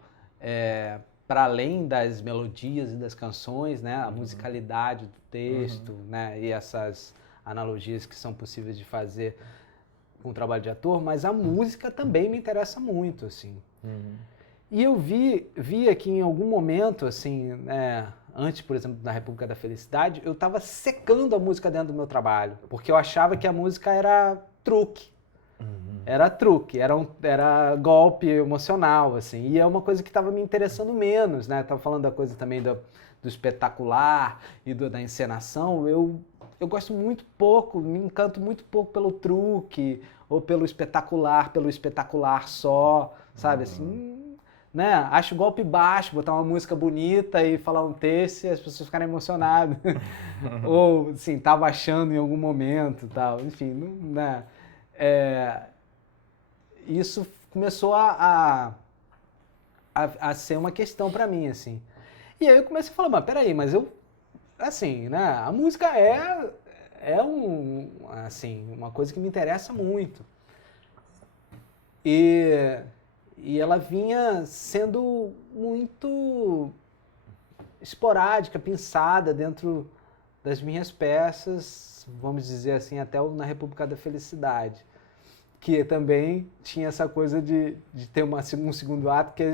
para além das melodias e das canções, né, a musicalidade do texto, né, e essas analogias que são possíveis de fazer com o trabalho de ator, mas a música também me interessa muito, assim. E eu vi aqui em algum momento, assim, antes, por exemplo, da República da Felicidade, eu estava secando a música dentro do meu trabalho, porque eu achava que a música era truque. Era truque, era golpe emocional, assim, e é uma coisa que estava me interessando menos, né? Estava falando da coisa também do espetacular e da encenação. Eu gosto muito pouco, me encanto muito pouco pelo truque ou pelo espetacular só, sabe? Assim, né? Acho golpe baixo, botar uma música bonita e falar um texto e as pessoas ficarem emocionadas. Ou, assim, tava achando em algum momento, tal. Enfim, né? Isso começou a ser uma questão para mim, assim. E aí eu comecei a falar, mas peraí, mas eu, assim, né, a música assim, uma coisa que me interessa muito. E ela vinha sendo muito esporádica, pensada dentro das minhas peças, vamos dizer assim, até na República da Felicidade. Que também tinha essa coisa de ter um segundo ato que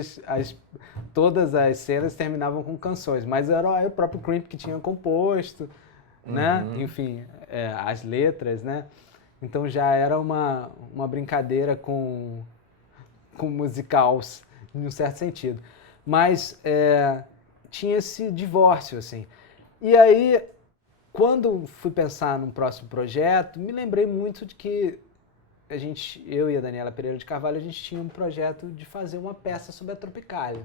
todas as cenas terminavam com canções, mas era o próprio Crimp que tinha composto, né? Enfim, as letras, né? Então já era uma brincadeira com musicals, em um certo sentido. Mas tinha esse divórcio, assim. E aí, quando fui pensar num próximo projeto, me lembrei muito de que eu e a Daniela Pereira de Carvalho, a gente tinha um projeto de fazer uma peça sobre a Tropicália.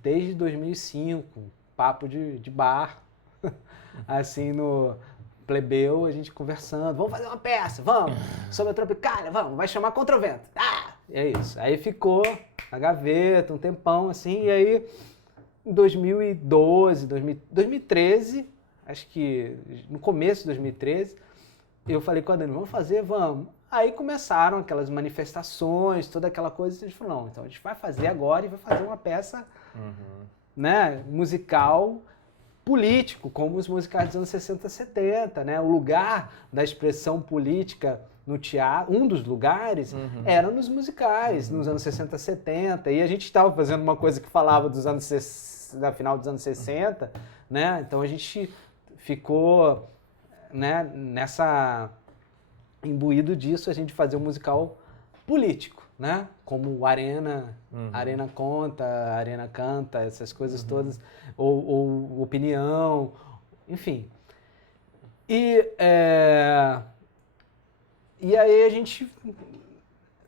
Desde 2005, papo de bar, assim, no plebeu, a gente conversando, vamos fazer uma peça, vamos, sobre a Tropicália, vamos, vai chamar Contra o Vento. É isso. Aí ficou na gaveta um tempão, assim, e aí em 2013, acho que no começo de 2013, eu falei com a Dani, vamos fazer? Vamos. Aí começaram aquelas manifestações, toda aquela coisa, e a gente falou, não, então a gente vai fazer agora e vai fazer uma peça né, musical político, como os musicais dos anos 60 70, né? O lugar da expressão política no teatro, um dos lugares, era nos musicais, nos anos 60 70, e a gente estava fazendo uma coisa que falava dos anos da final dos anos 60, né? Então a gente ficou, né, imbuído disso, a gente fazer um musical político, né? Como o Arena Conta, Arena Canta, essas coisas todas, ou Opinião, enfim. E aí a gente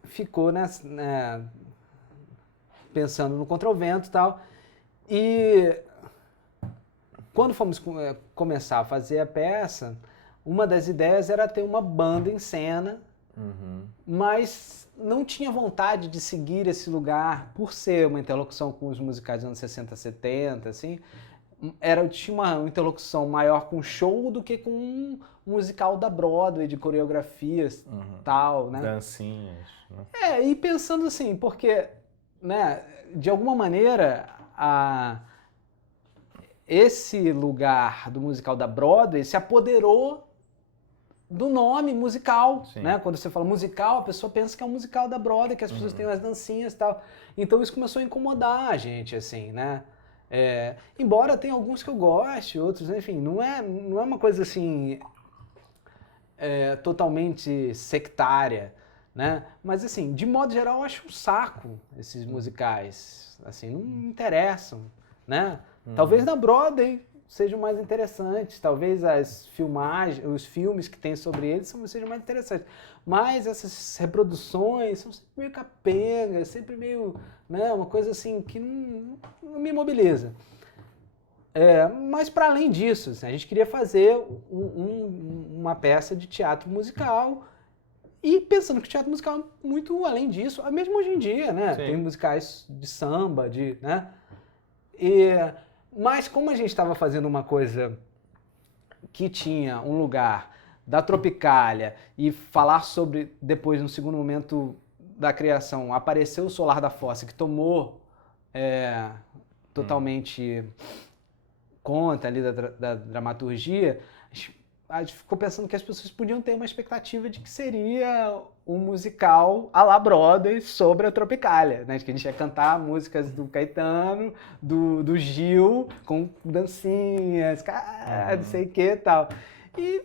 ficou pensando no Contra o Vento e tal, e quando fomos começar a fazer a peça, uma das ideias era ter uma banda em cena, mas não tinha vontade de seguir esse lugar por ser uma interlocução com os musicais dos anos 60, 70, assim. Tinha uma interlocução maior com show do que com um musical da Broadway, de coreografias, tal, né? Dancinhas. Né? E pensando assim, porque, né, de alguma maneira, esse lugar do musical da Broadway se apoderou do nome musical, né? Quando você fala musical, a pessoa pensa que é um musical da Broadway, que as pessoas têm as dancinhas e tal. Então isso começou a incomodar a gente, assim, né? Embora tenha alguns que eu goste, outros, enfim, não é uma coisa assim totalmente sectária, né? Mas assim, de modo geral, eu acho um saco esses musicais, assim, não me interessam, né? Talvez na Broadway sejam mais interessantes, talvez as filmagens, os filmes que tem sobre eles sejam mais interessantes, mas essas reproduções são sempre meio capengas, sempre meio, né, uma coisa assim que não me mobiliza. Mas para além disso, assim, a gente queria fazer uma peça de teatro musical e pensando que o teatro musical é muito além disso, mesmo hoje em dia, né? Tem musicais de samba, né? Mas como a gente estava fazendo uma coisa que tinha um lugar da Tropicália e falar sobre, depois, no segundo momento da criação, apareceu o Solar da Fossa, que tomou totalmente contra ali da dramaturgia, a gente ficou pensando que as pessoas podiam ter uma expectativa de que seria um musical à la Broadway sobre a Tropicália, né? De que a gente ia cantar músicas do Caetano, do Gil, com dancinhas, não sei o que e tal. E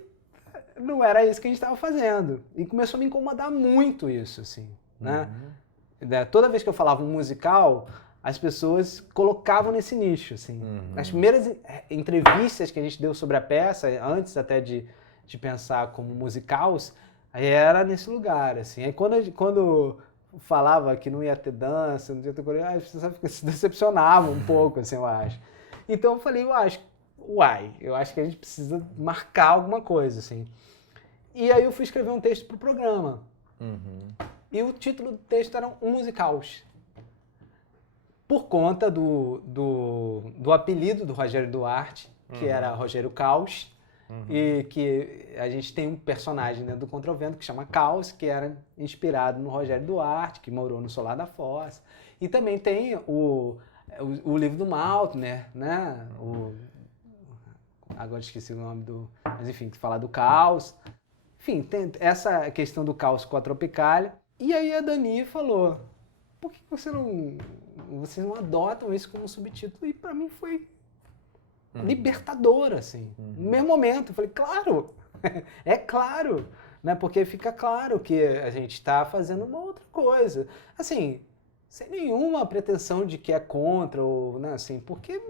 não era isso que a gente estava fazendo. E começou a me incomodar muito isso, assim, né? Toda vez que eu falava um musical, as pessoas colocavam nesse nicho, assim. As primeiras entrevistas que a gente deu sobre a peça, antes até de pensar como musicals, era nesse lugar, assim. Aí quando falava que não ia ter dança, não ia ter coreografia, as pessoas se decepcionavam um pouco, assim, eu acho. Então eu falei, eu acho que a gente precisa marcar alguma coisa, assim. E aí eu fui escrever um texto pro programa. E o título do texto era Um Musicals. Por conta do apelido do Rogério Duarte, que era Rogério Caos, e que a gente tem um personagem dentro do Contra o Vento que chama Caos, que era inspirado no Rogério Duarte, que morou no Solar da Fossa. E também tem o livro do Maltner, né? Agora esqueci o nome mas enfim, que fala do caos. Enfim, tem essa questão do caos com a Tropicália. E aí a Dani falou, por que vocês não adotam isso como subtítulo? E para mim foi libertador, assim. No mesmo momento, eu falei, claro, é claro, né? Porque fica claro que a gente está fazendo uma outra coisa. Assim, sem nenhuma pretensão de que é contra, ou, né, assim, porque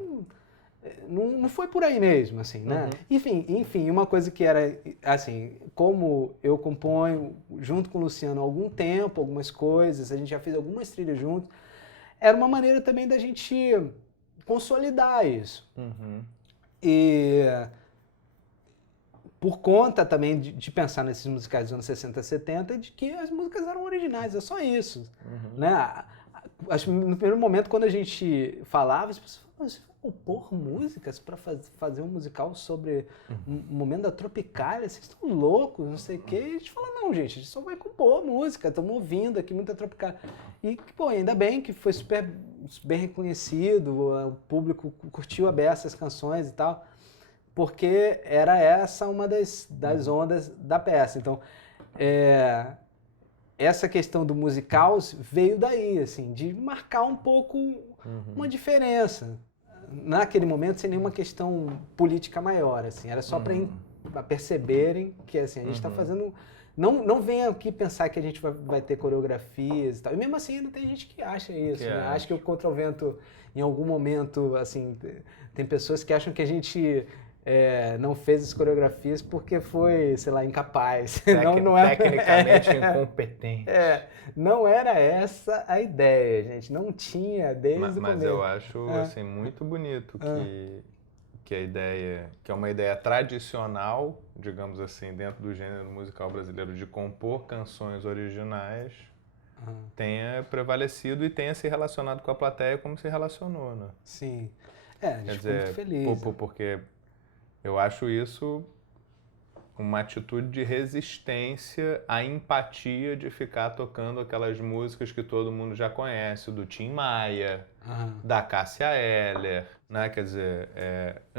não foi por aí mesmo, assim, né? Enfim, uma coisa que era, assim, como eu componho junto com o Luciano há algum tempo, algumas coisas, a gente já fez algumas trilhas juntos, era uma maneira também da gente consolidar isso. E por conta também de pensar nesses musicais dos anos 60 e 70, de que as músicas eram originais, é só isso. Né? Acho que no primeiro momento, quando a gente falava, as pessoas falavam, você vai compor músicas para fazer um musical sobre o momento da Tropicália? Vocês estão loucos, não sei o quê. E a gente falou, não, gente, a gente só vai compor música, estamos ouvindo aqui muita Tropicália. E, pô, ainda bem que foi super bem reconhecido, o público curtiu a beça as canções e tal, porque era essa uma das ondas da peça. Então, essa questão do musical veio daí, assim, de marcar um pouco uma diferença. Naquele momento, sem nenhuma questão política maior, assim, era só para perceberem que, assim, a gente está fazendo... Não venha aqui pensar que a gente vai ter coreografias e tal. E mesmo assim ainda tem gente que acha isso, né? Acha que o Contra o Vento, em algum momento, assim, tem pessoas que acham que a gente não fez as coreografias porque foi, sei lá, incapaz. Não é, tecnicamente incompetente. Não era essa a ideia, gente. Não tinha desde o começo. Mas eu acho, assim, muito bonito que a ideia, que é uma ideia tradicional, digamos assim, dentro do gênero musical brasileiro, de compor canções originais, tenha prevalecido e tenha se relacionado com a plateia como se relacionou, né? Sim. A gente ficou muito feliz. Porque eu acho isso uma atitude de resistência à empatia de ficar tocando aquelas músicas que todo mundo já conhece, do Tim Maia, da Cássia Eller, né? Quer dizer,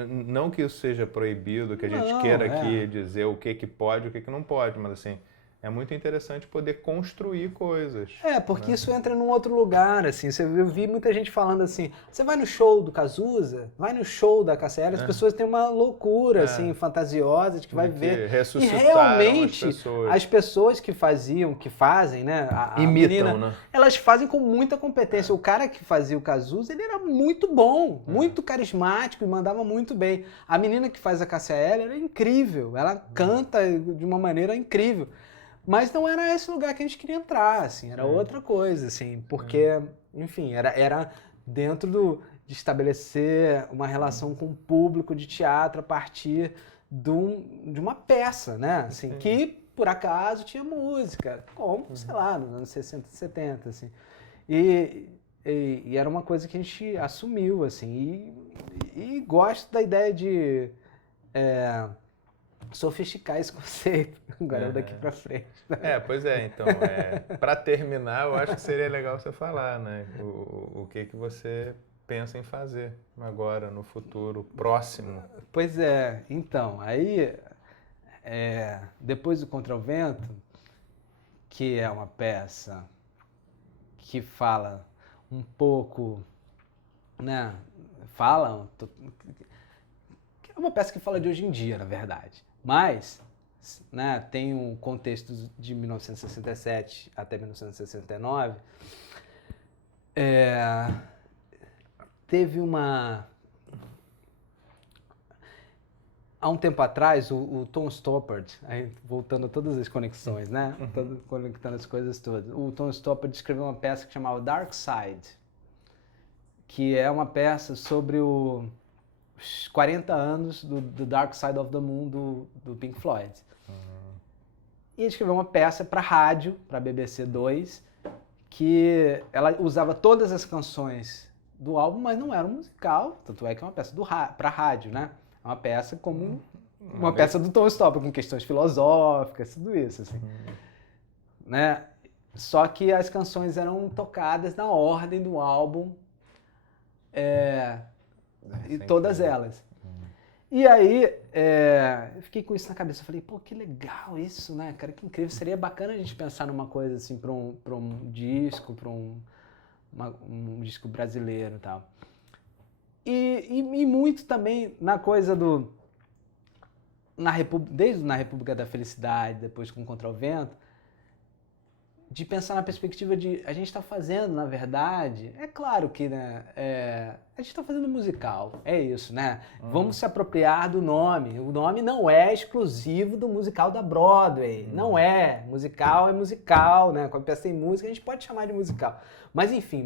não que isso seja proibido, que a gente queira aqui dizer o que pode e o que não pode, mas assim, é muito interessante poder construir coisas. Porque isso entra num outro lugar, assim. Eu vi muita gente falando assim, você vai no show do Cazuza, vai no show da Cássia Eller, as pessoas têm uma loucura, assim, fantasiosa, de que vai ver. E realmente, as pessoas que fazem, né? Imitam, né? Elas fazem com muita competência. O cara que fazia o Cazuza, ele era muito bom, muito carismático e mandava muito bem. A menina que faz a Cássia Eller é incrível, ela canta de uma maneira incrível. Mas não era esse lugar que a gente queria entrar, assim, era outra coisa, assim, porque, enfim, era dentro de estabelecer uma relação com o público de teatro a partir de uma peça, né, assim, que, por acaso, tinha música, como, sei lá, nos anos 60 e 70, assim, e era uma coisa que a gente assumiu, assim, e gosto da ideia de sofisticar esse conceito, agora daqui para frente. Pois é, então, para terminar, eu acho que seria legal você falar, né, o que você pensa em fazer agora, no futuro próximo. Pois é, então, aí, depois do Contra o Vento, que é uma peça que fala um pouco, né, é uma peça que fala de hoje em dia, na verdade, mas, né, tem um contexto de 1967 até 1969, teve há um tempo atrás, o Tom Stoppard, aí, voltando a todas as conexões, né? Conectando as coisas todas. O Tom Stoppard escreveu uma peça que chamava Dark Side, que é uma peça sobre os 40 anos do Dark Side of the Moon do Pink Floyd. E ele escreveu uma peça para rádio, para BBC 2, que ela usava todas as canções do álbum, mas não era um musical, tanto é que é uma peça para rádio, né? É uma peça como uma peça do Tom Stoppard, com questões filosóficas, tudo isso, assim. Né? Só que as canções eram tocadas na ordem do álbum, e todas elas. E aí, eu fiquei com isso na cabeça. Eu falei, pô, que legal isso, né, cara? Que incrível. Seria bacana a gente pensar numa coisa assim para um disco, para um disco brasileiro e tal. E muito também na coisa desde na República da Felicidade, depois com Contra o Vento, de pensar na perspectiva de a gente está fazendo, na verdade, é claro que, né, a gente está fazendo musical, é isso, né? Vamos se apropriar do nome. O nome não é exclusivo do musical da Broadway, não é. Musical é musical, né? Quando pensa em música, a gente pode chamar de musical. Mas enfim,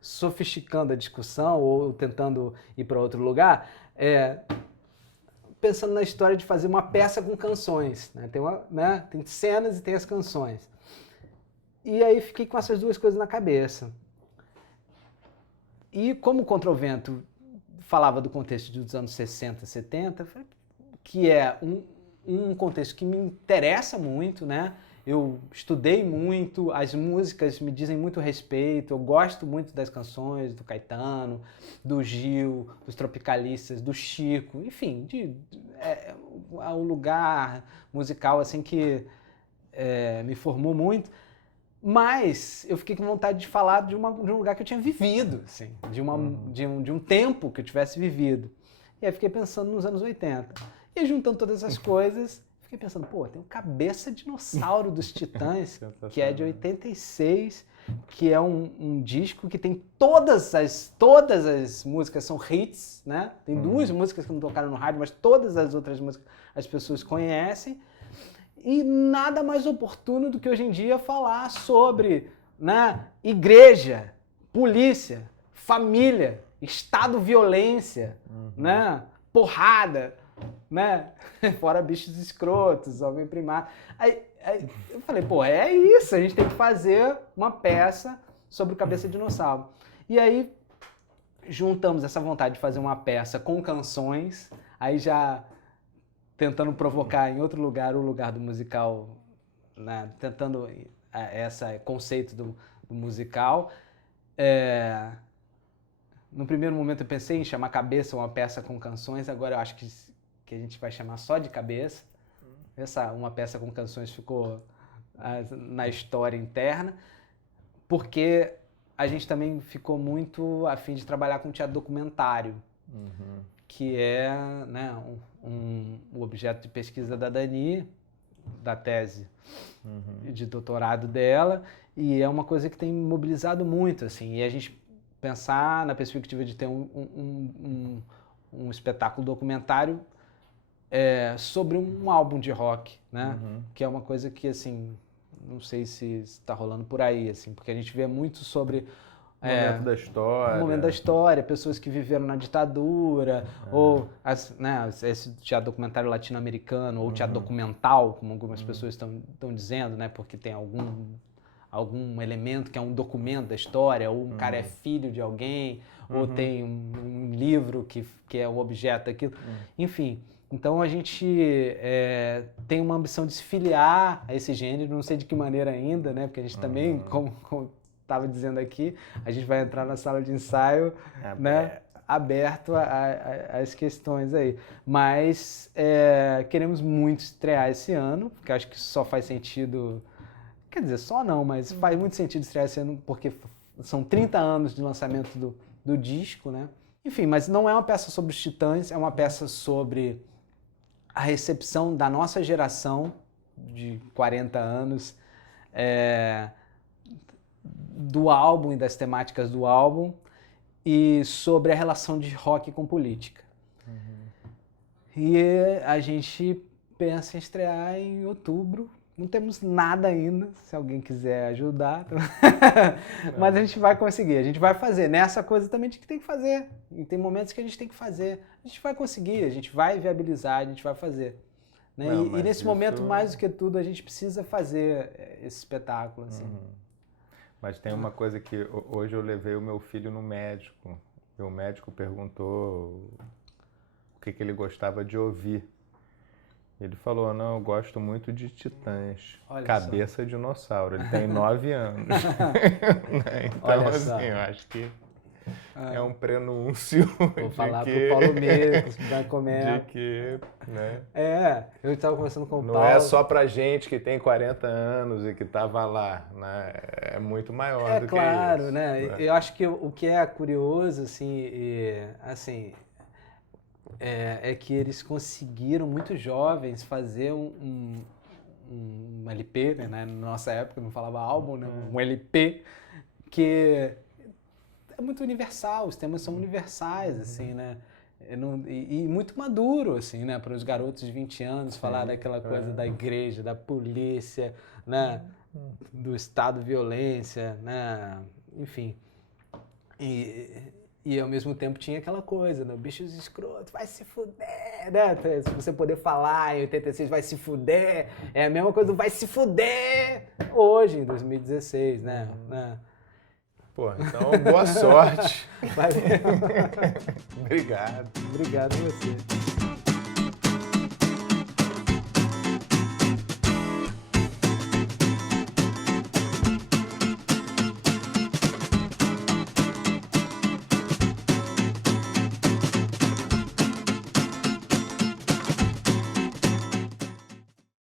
sofisticando a discussão ou tentando ir para outro lugar, pensando na história de fazer uma peça com canções, né? Tem cenas e tem as canções. E aí fiquei com essas duas coisas na cabeça. E como Contra o Vento falava do contexto dos anos 60, 70, que é um contexto que me interessa muito, né? Eu estudei muito, as músicas me dizem muito respeito, eu gosto muito das canções do Caetano, do Gil, dos Tropicalistas, do Chico, enfim, um lugar musical assim que me formou muito. Mas eu fiquei com vontade de falar de um lugar que eu tinha vivido, assim, de um tempo que eu tivesse vivido. E aí fiquei pensando nos anos 80. E juntando todas essas coisas, fiquei pensando, pô, tem o Cabeça Dinossauro dos Titãs, que é de 86, que é um disco que tem todas as músicas são hits, né? Tem duas músicas que não tocaram no rádio, mas todas as outras músicas as pessoas conhecem. E nada mais oportuno do que hoje em dia falar sobre, né, igreja, polícia, família, estado violência, né, porrada, né, fora bichos escrotos, homem primário. Aí eu falei, pô, é isso, a gente tem que fazer uma peça sobre o Cabeça Dinossauro. E aí juntamos essa vontade de fazer uma peça com canções, aí já tentando provocar em outro lugar o lugar do musical, né? Tentando esse conceito do musical. No primeiro momento eu pensei em chamar Cabeça uma peça com canções, agora eu acho que a gente vai chamar só de Cabeça. Uma peça com canções ficou na história interna, porque a gente também ficou muito a fim de trabalhar com teatro documentário, que é, né, o objeto de pesquisa da Dani, da tese de doutorado dela, e é uma coisa que tem mobilizado muito, assim, e a gente pensar na perspectiva de ter um espetáculo documentário sobre um álbum de rock, né, que é uma coisa que, assim, não sei se está rolando por aí, assim, porque a gente vê muito sobre momento da história. O momento da história, pessoas que viveram na ditadura, ou esse teatro documentário latino-americano, ou teatro documental, como algumas pessoas estão dizendo, né? Porque tem algum elemento que é um documento da história, ou um cara é filho de alguém, ou tem um livro que é o objeto daquilo. Enfim, Então a gente tem uma ambição de se filiar a esse gênero, não sei de que maneira ainda, né? Porque a gente também, como estava dizendo aqui, a gente vai entrar na sala de ensaio, né? Aberto às questões aí. Mas queremos muito estrear esse ano, porque acho que só faz sentido... Quer dizer, só não, mas faz muito sentido estrear esse ano, porque são 30 anos de lançamento do disco, né? Enfim, mas não é uma peça sobre os Titãs, é uma peça sobre a recepção da nossa geração de 40 anos do álbum e das temáticas do álbum e sobre a relação de rock com política. E a gente pensa em estrear em outubro. Não temos nada ainda, se alguém quiser ajudar. Mas a gente vai conseguir, a gente vai fazer. Nessa coisa também de que tem que fazer. E tem momentos que a gente tem que fazer. A gente vai conseguir, a gente vai viabilizar, a gente vai fazer. Né? Não, e nesse momento, mais do que tudo, a gente precisa fazer esse espetáculo. Assim. Mas tem uma coisa que hoje eu levei o meu filho no médico. E o médico perguntou o que ele gostava de ouvir. Ele falou, não, eu gosto muito de Titãs. Olha Cabeça dinossauro. Ele tem 9 anos. Então, Olha assim, só. eu acho que é um prenúncio Vou falar de pro Paulo Meco, da comédia. de que, né, Eu estava conversando com o não Paulo. é só pra gente que tem 40 anos e que tava lá, né? É muito maior do que Claro, isso. né? Eu acho que o que é curioso, assim, é que eles conseguiram, muito jovens, fazer um LP, né? Na nossa época não falava álbum, né? Um LP que é muito universal, os temas são universais, assim, né? E muito maduro, assim, né? Para os garotos de 20 anos falar daquela coisa da igreja, da polícia, né? Do estado de violência, né? Enfim. E ao mesmo tempo tinha aquela coisa, né? Bichos escrotos, vai se fuder, né? Se você poder falar em 86, vai se fuder, é a mesma coisa do vai se fuder hoje, em 2016, né? Pô, então boa sorte. Valeu. Obrigado. Obrigado a você.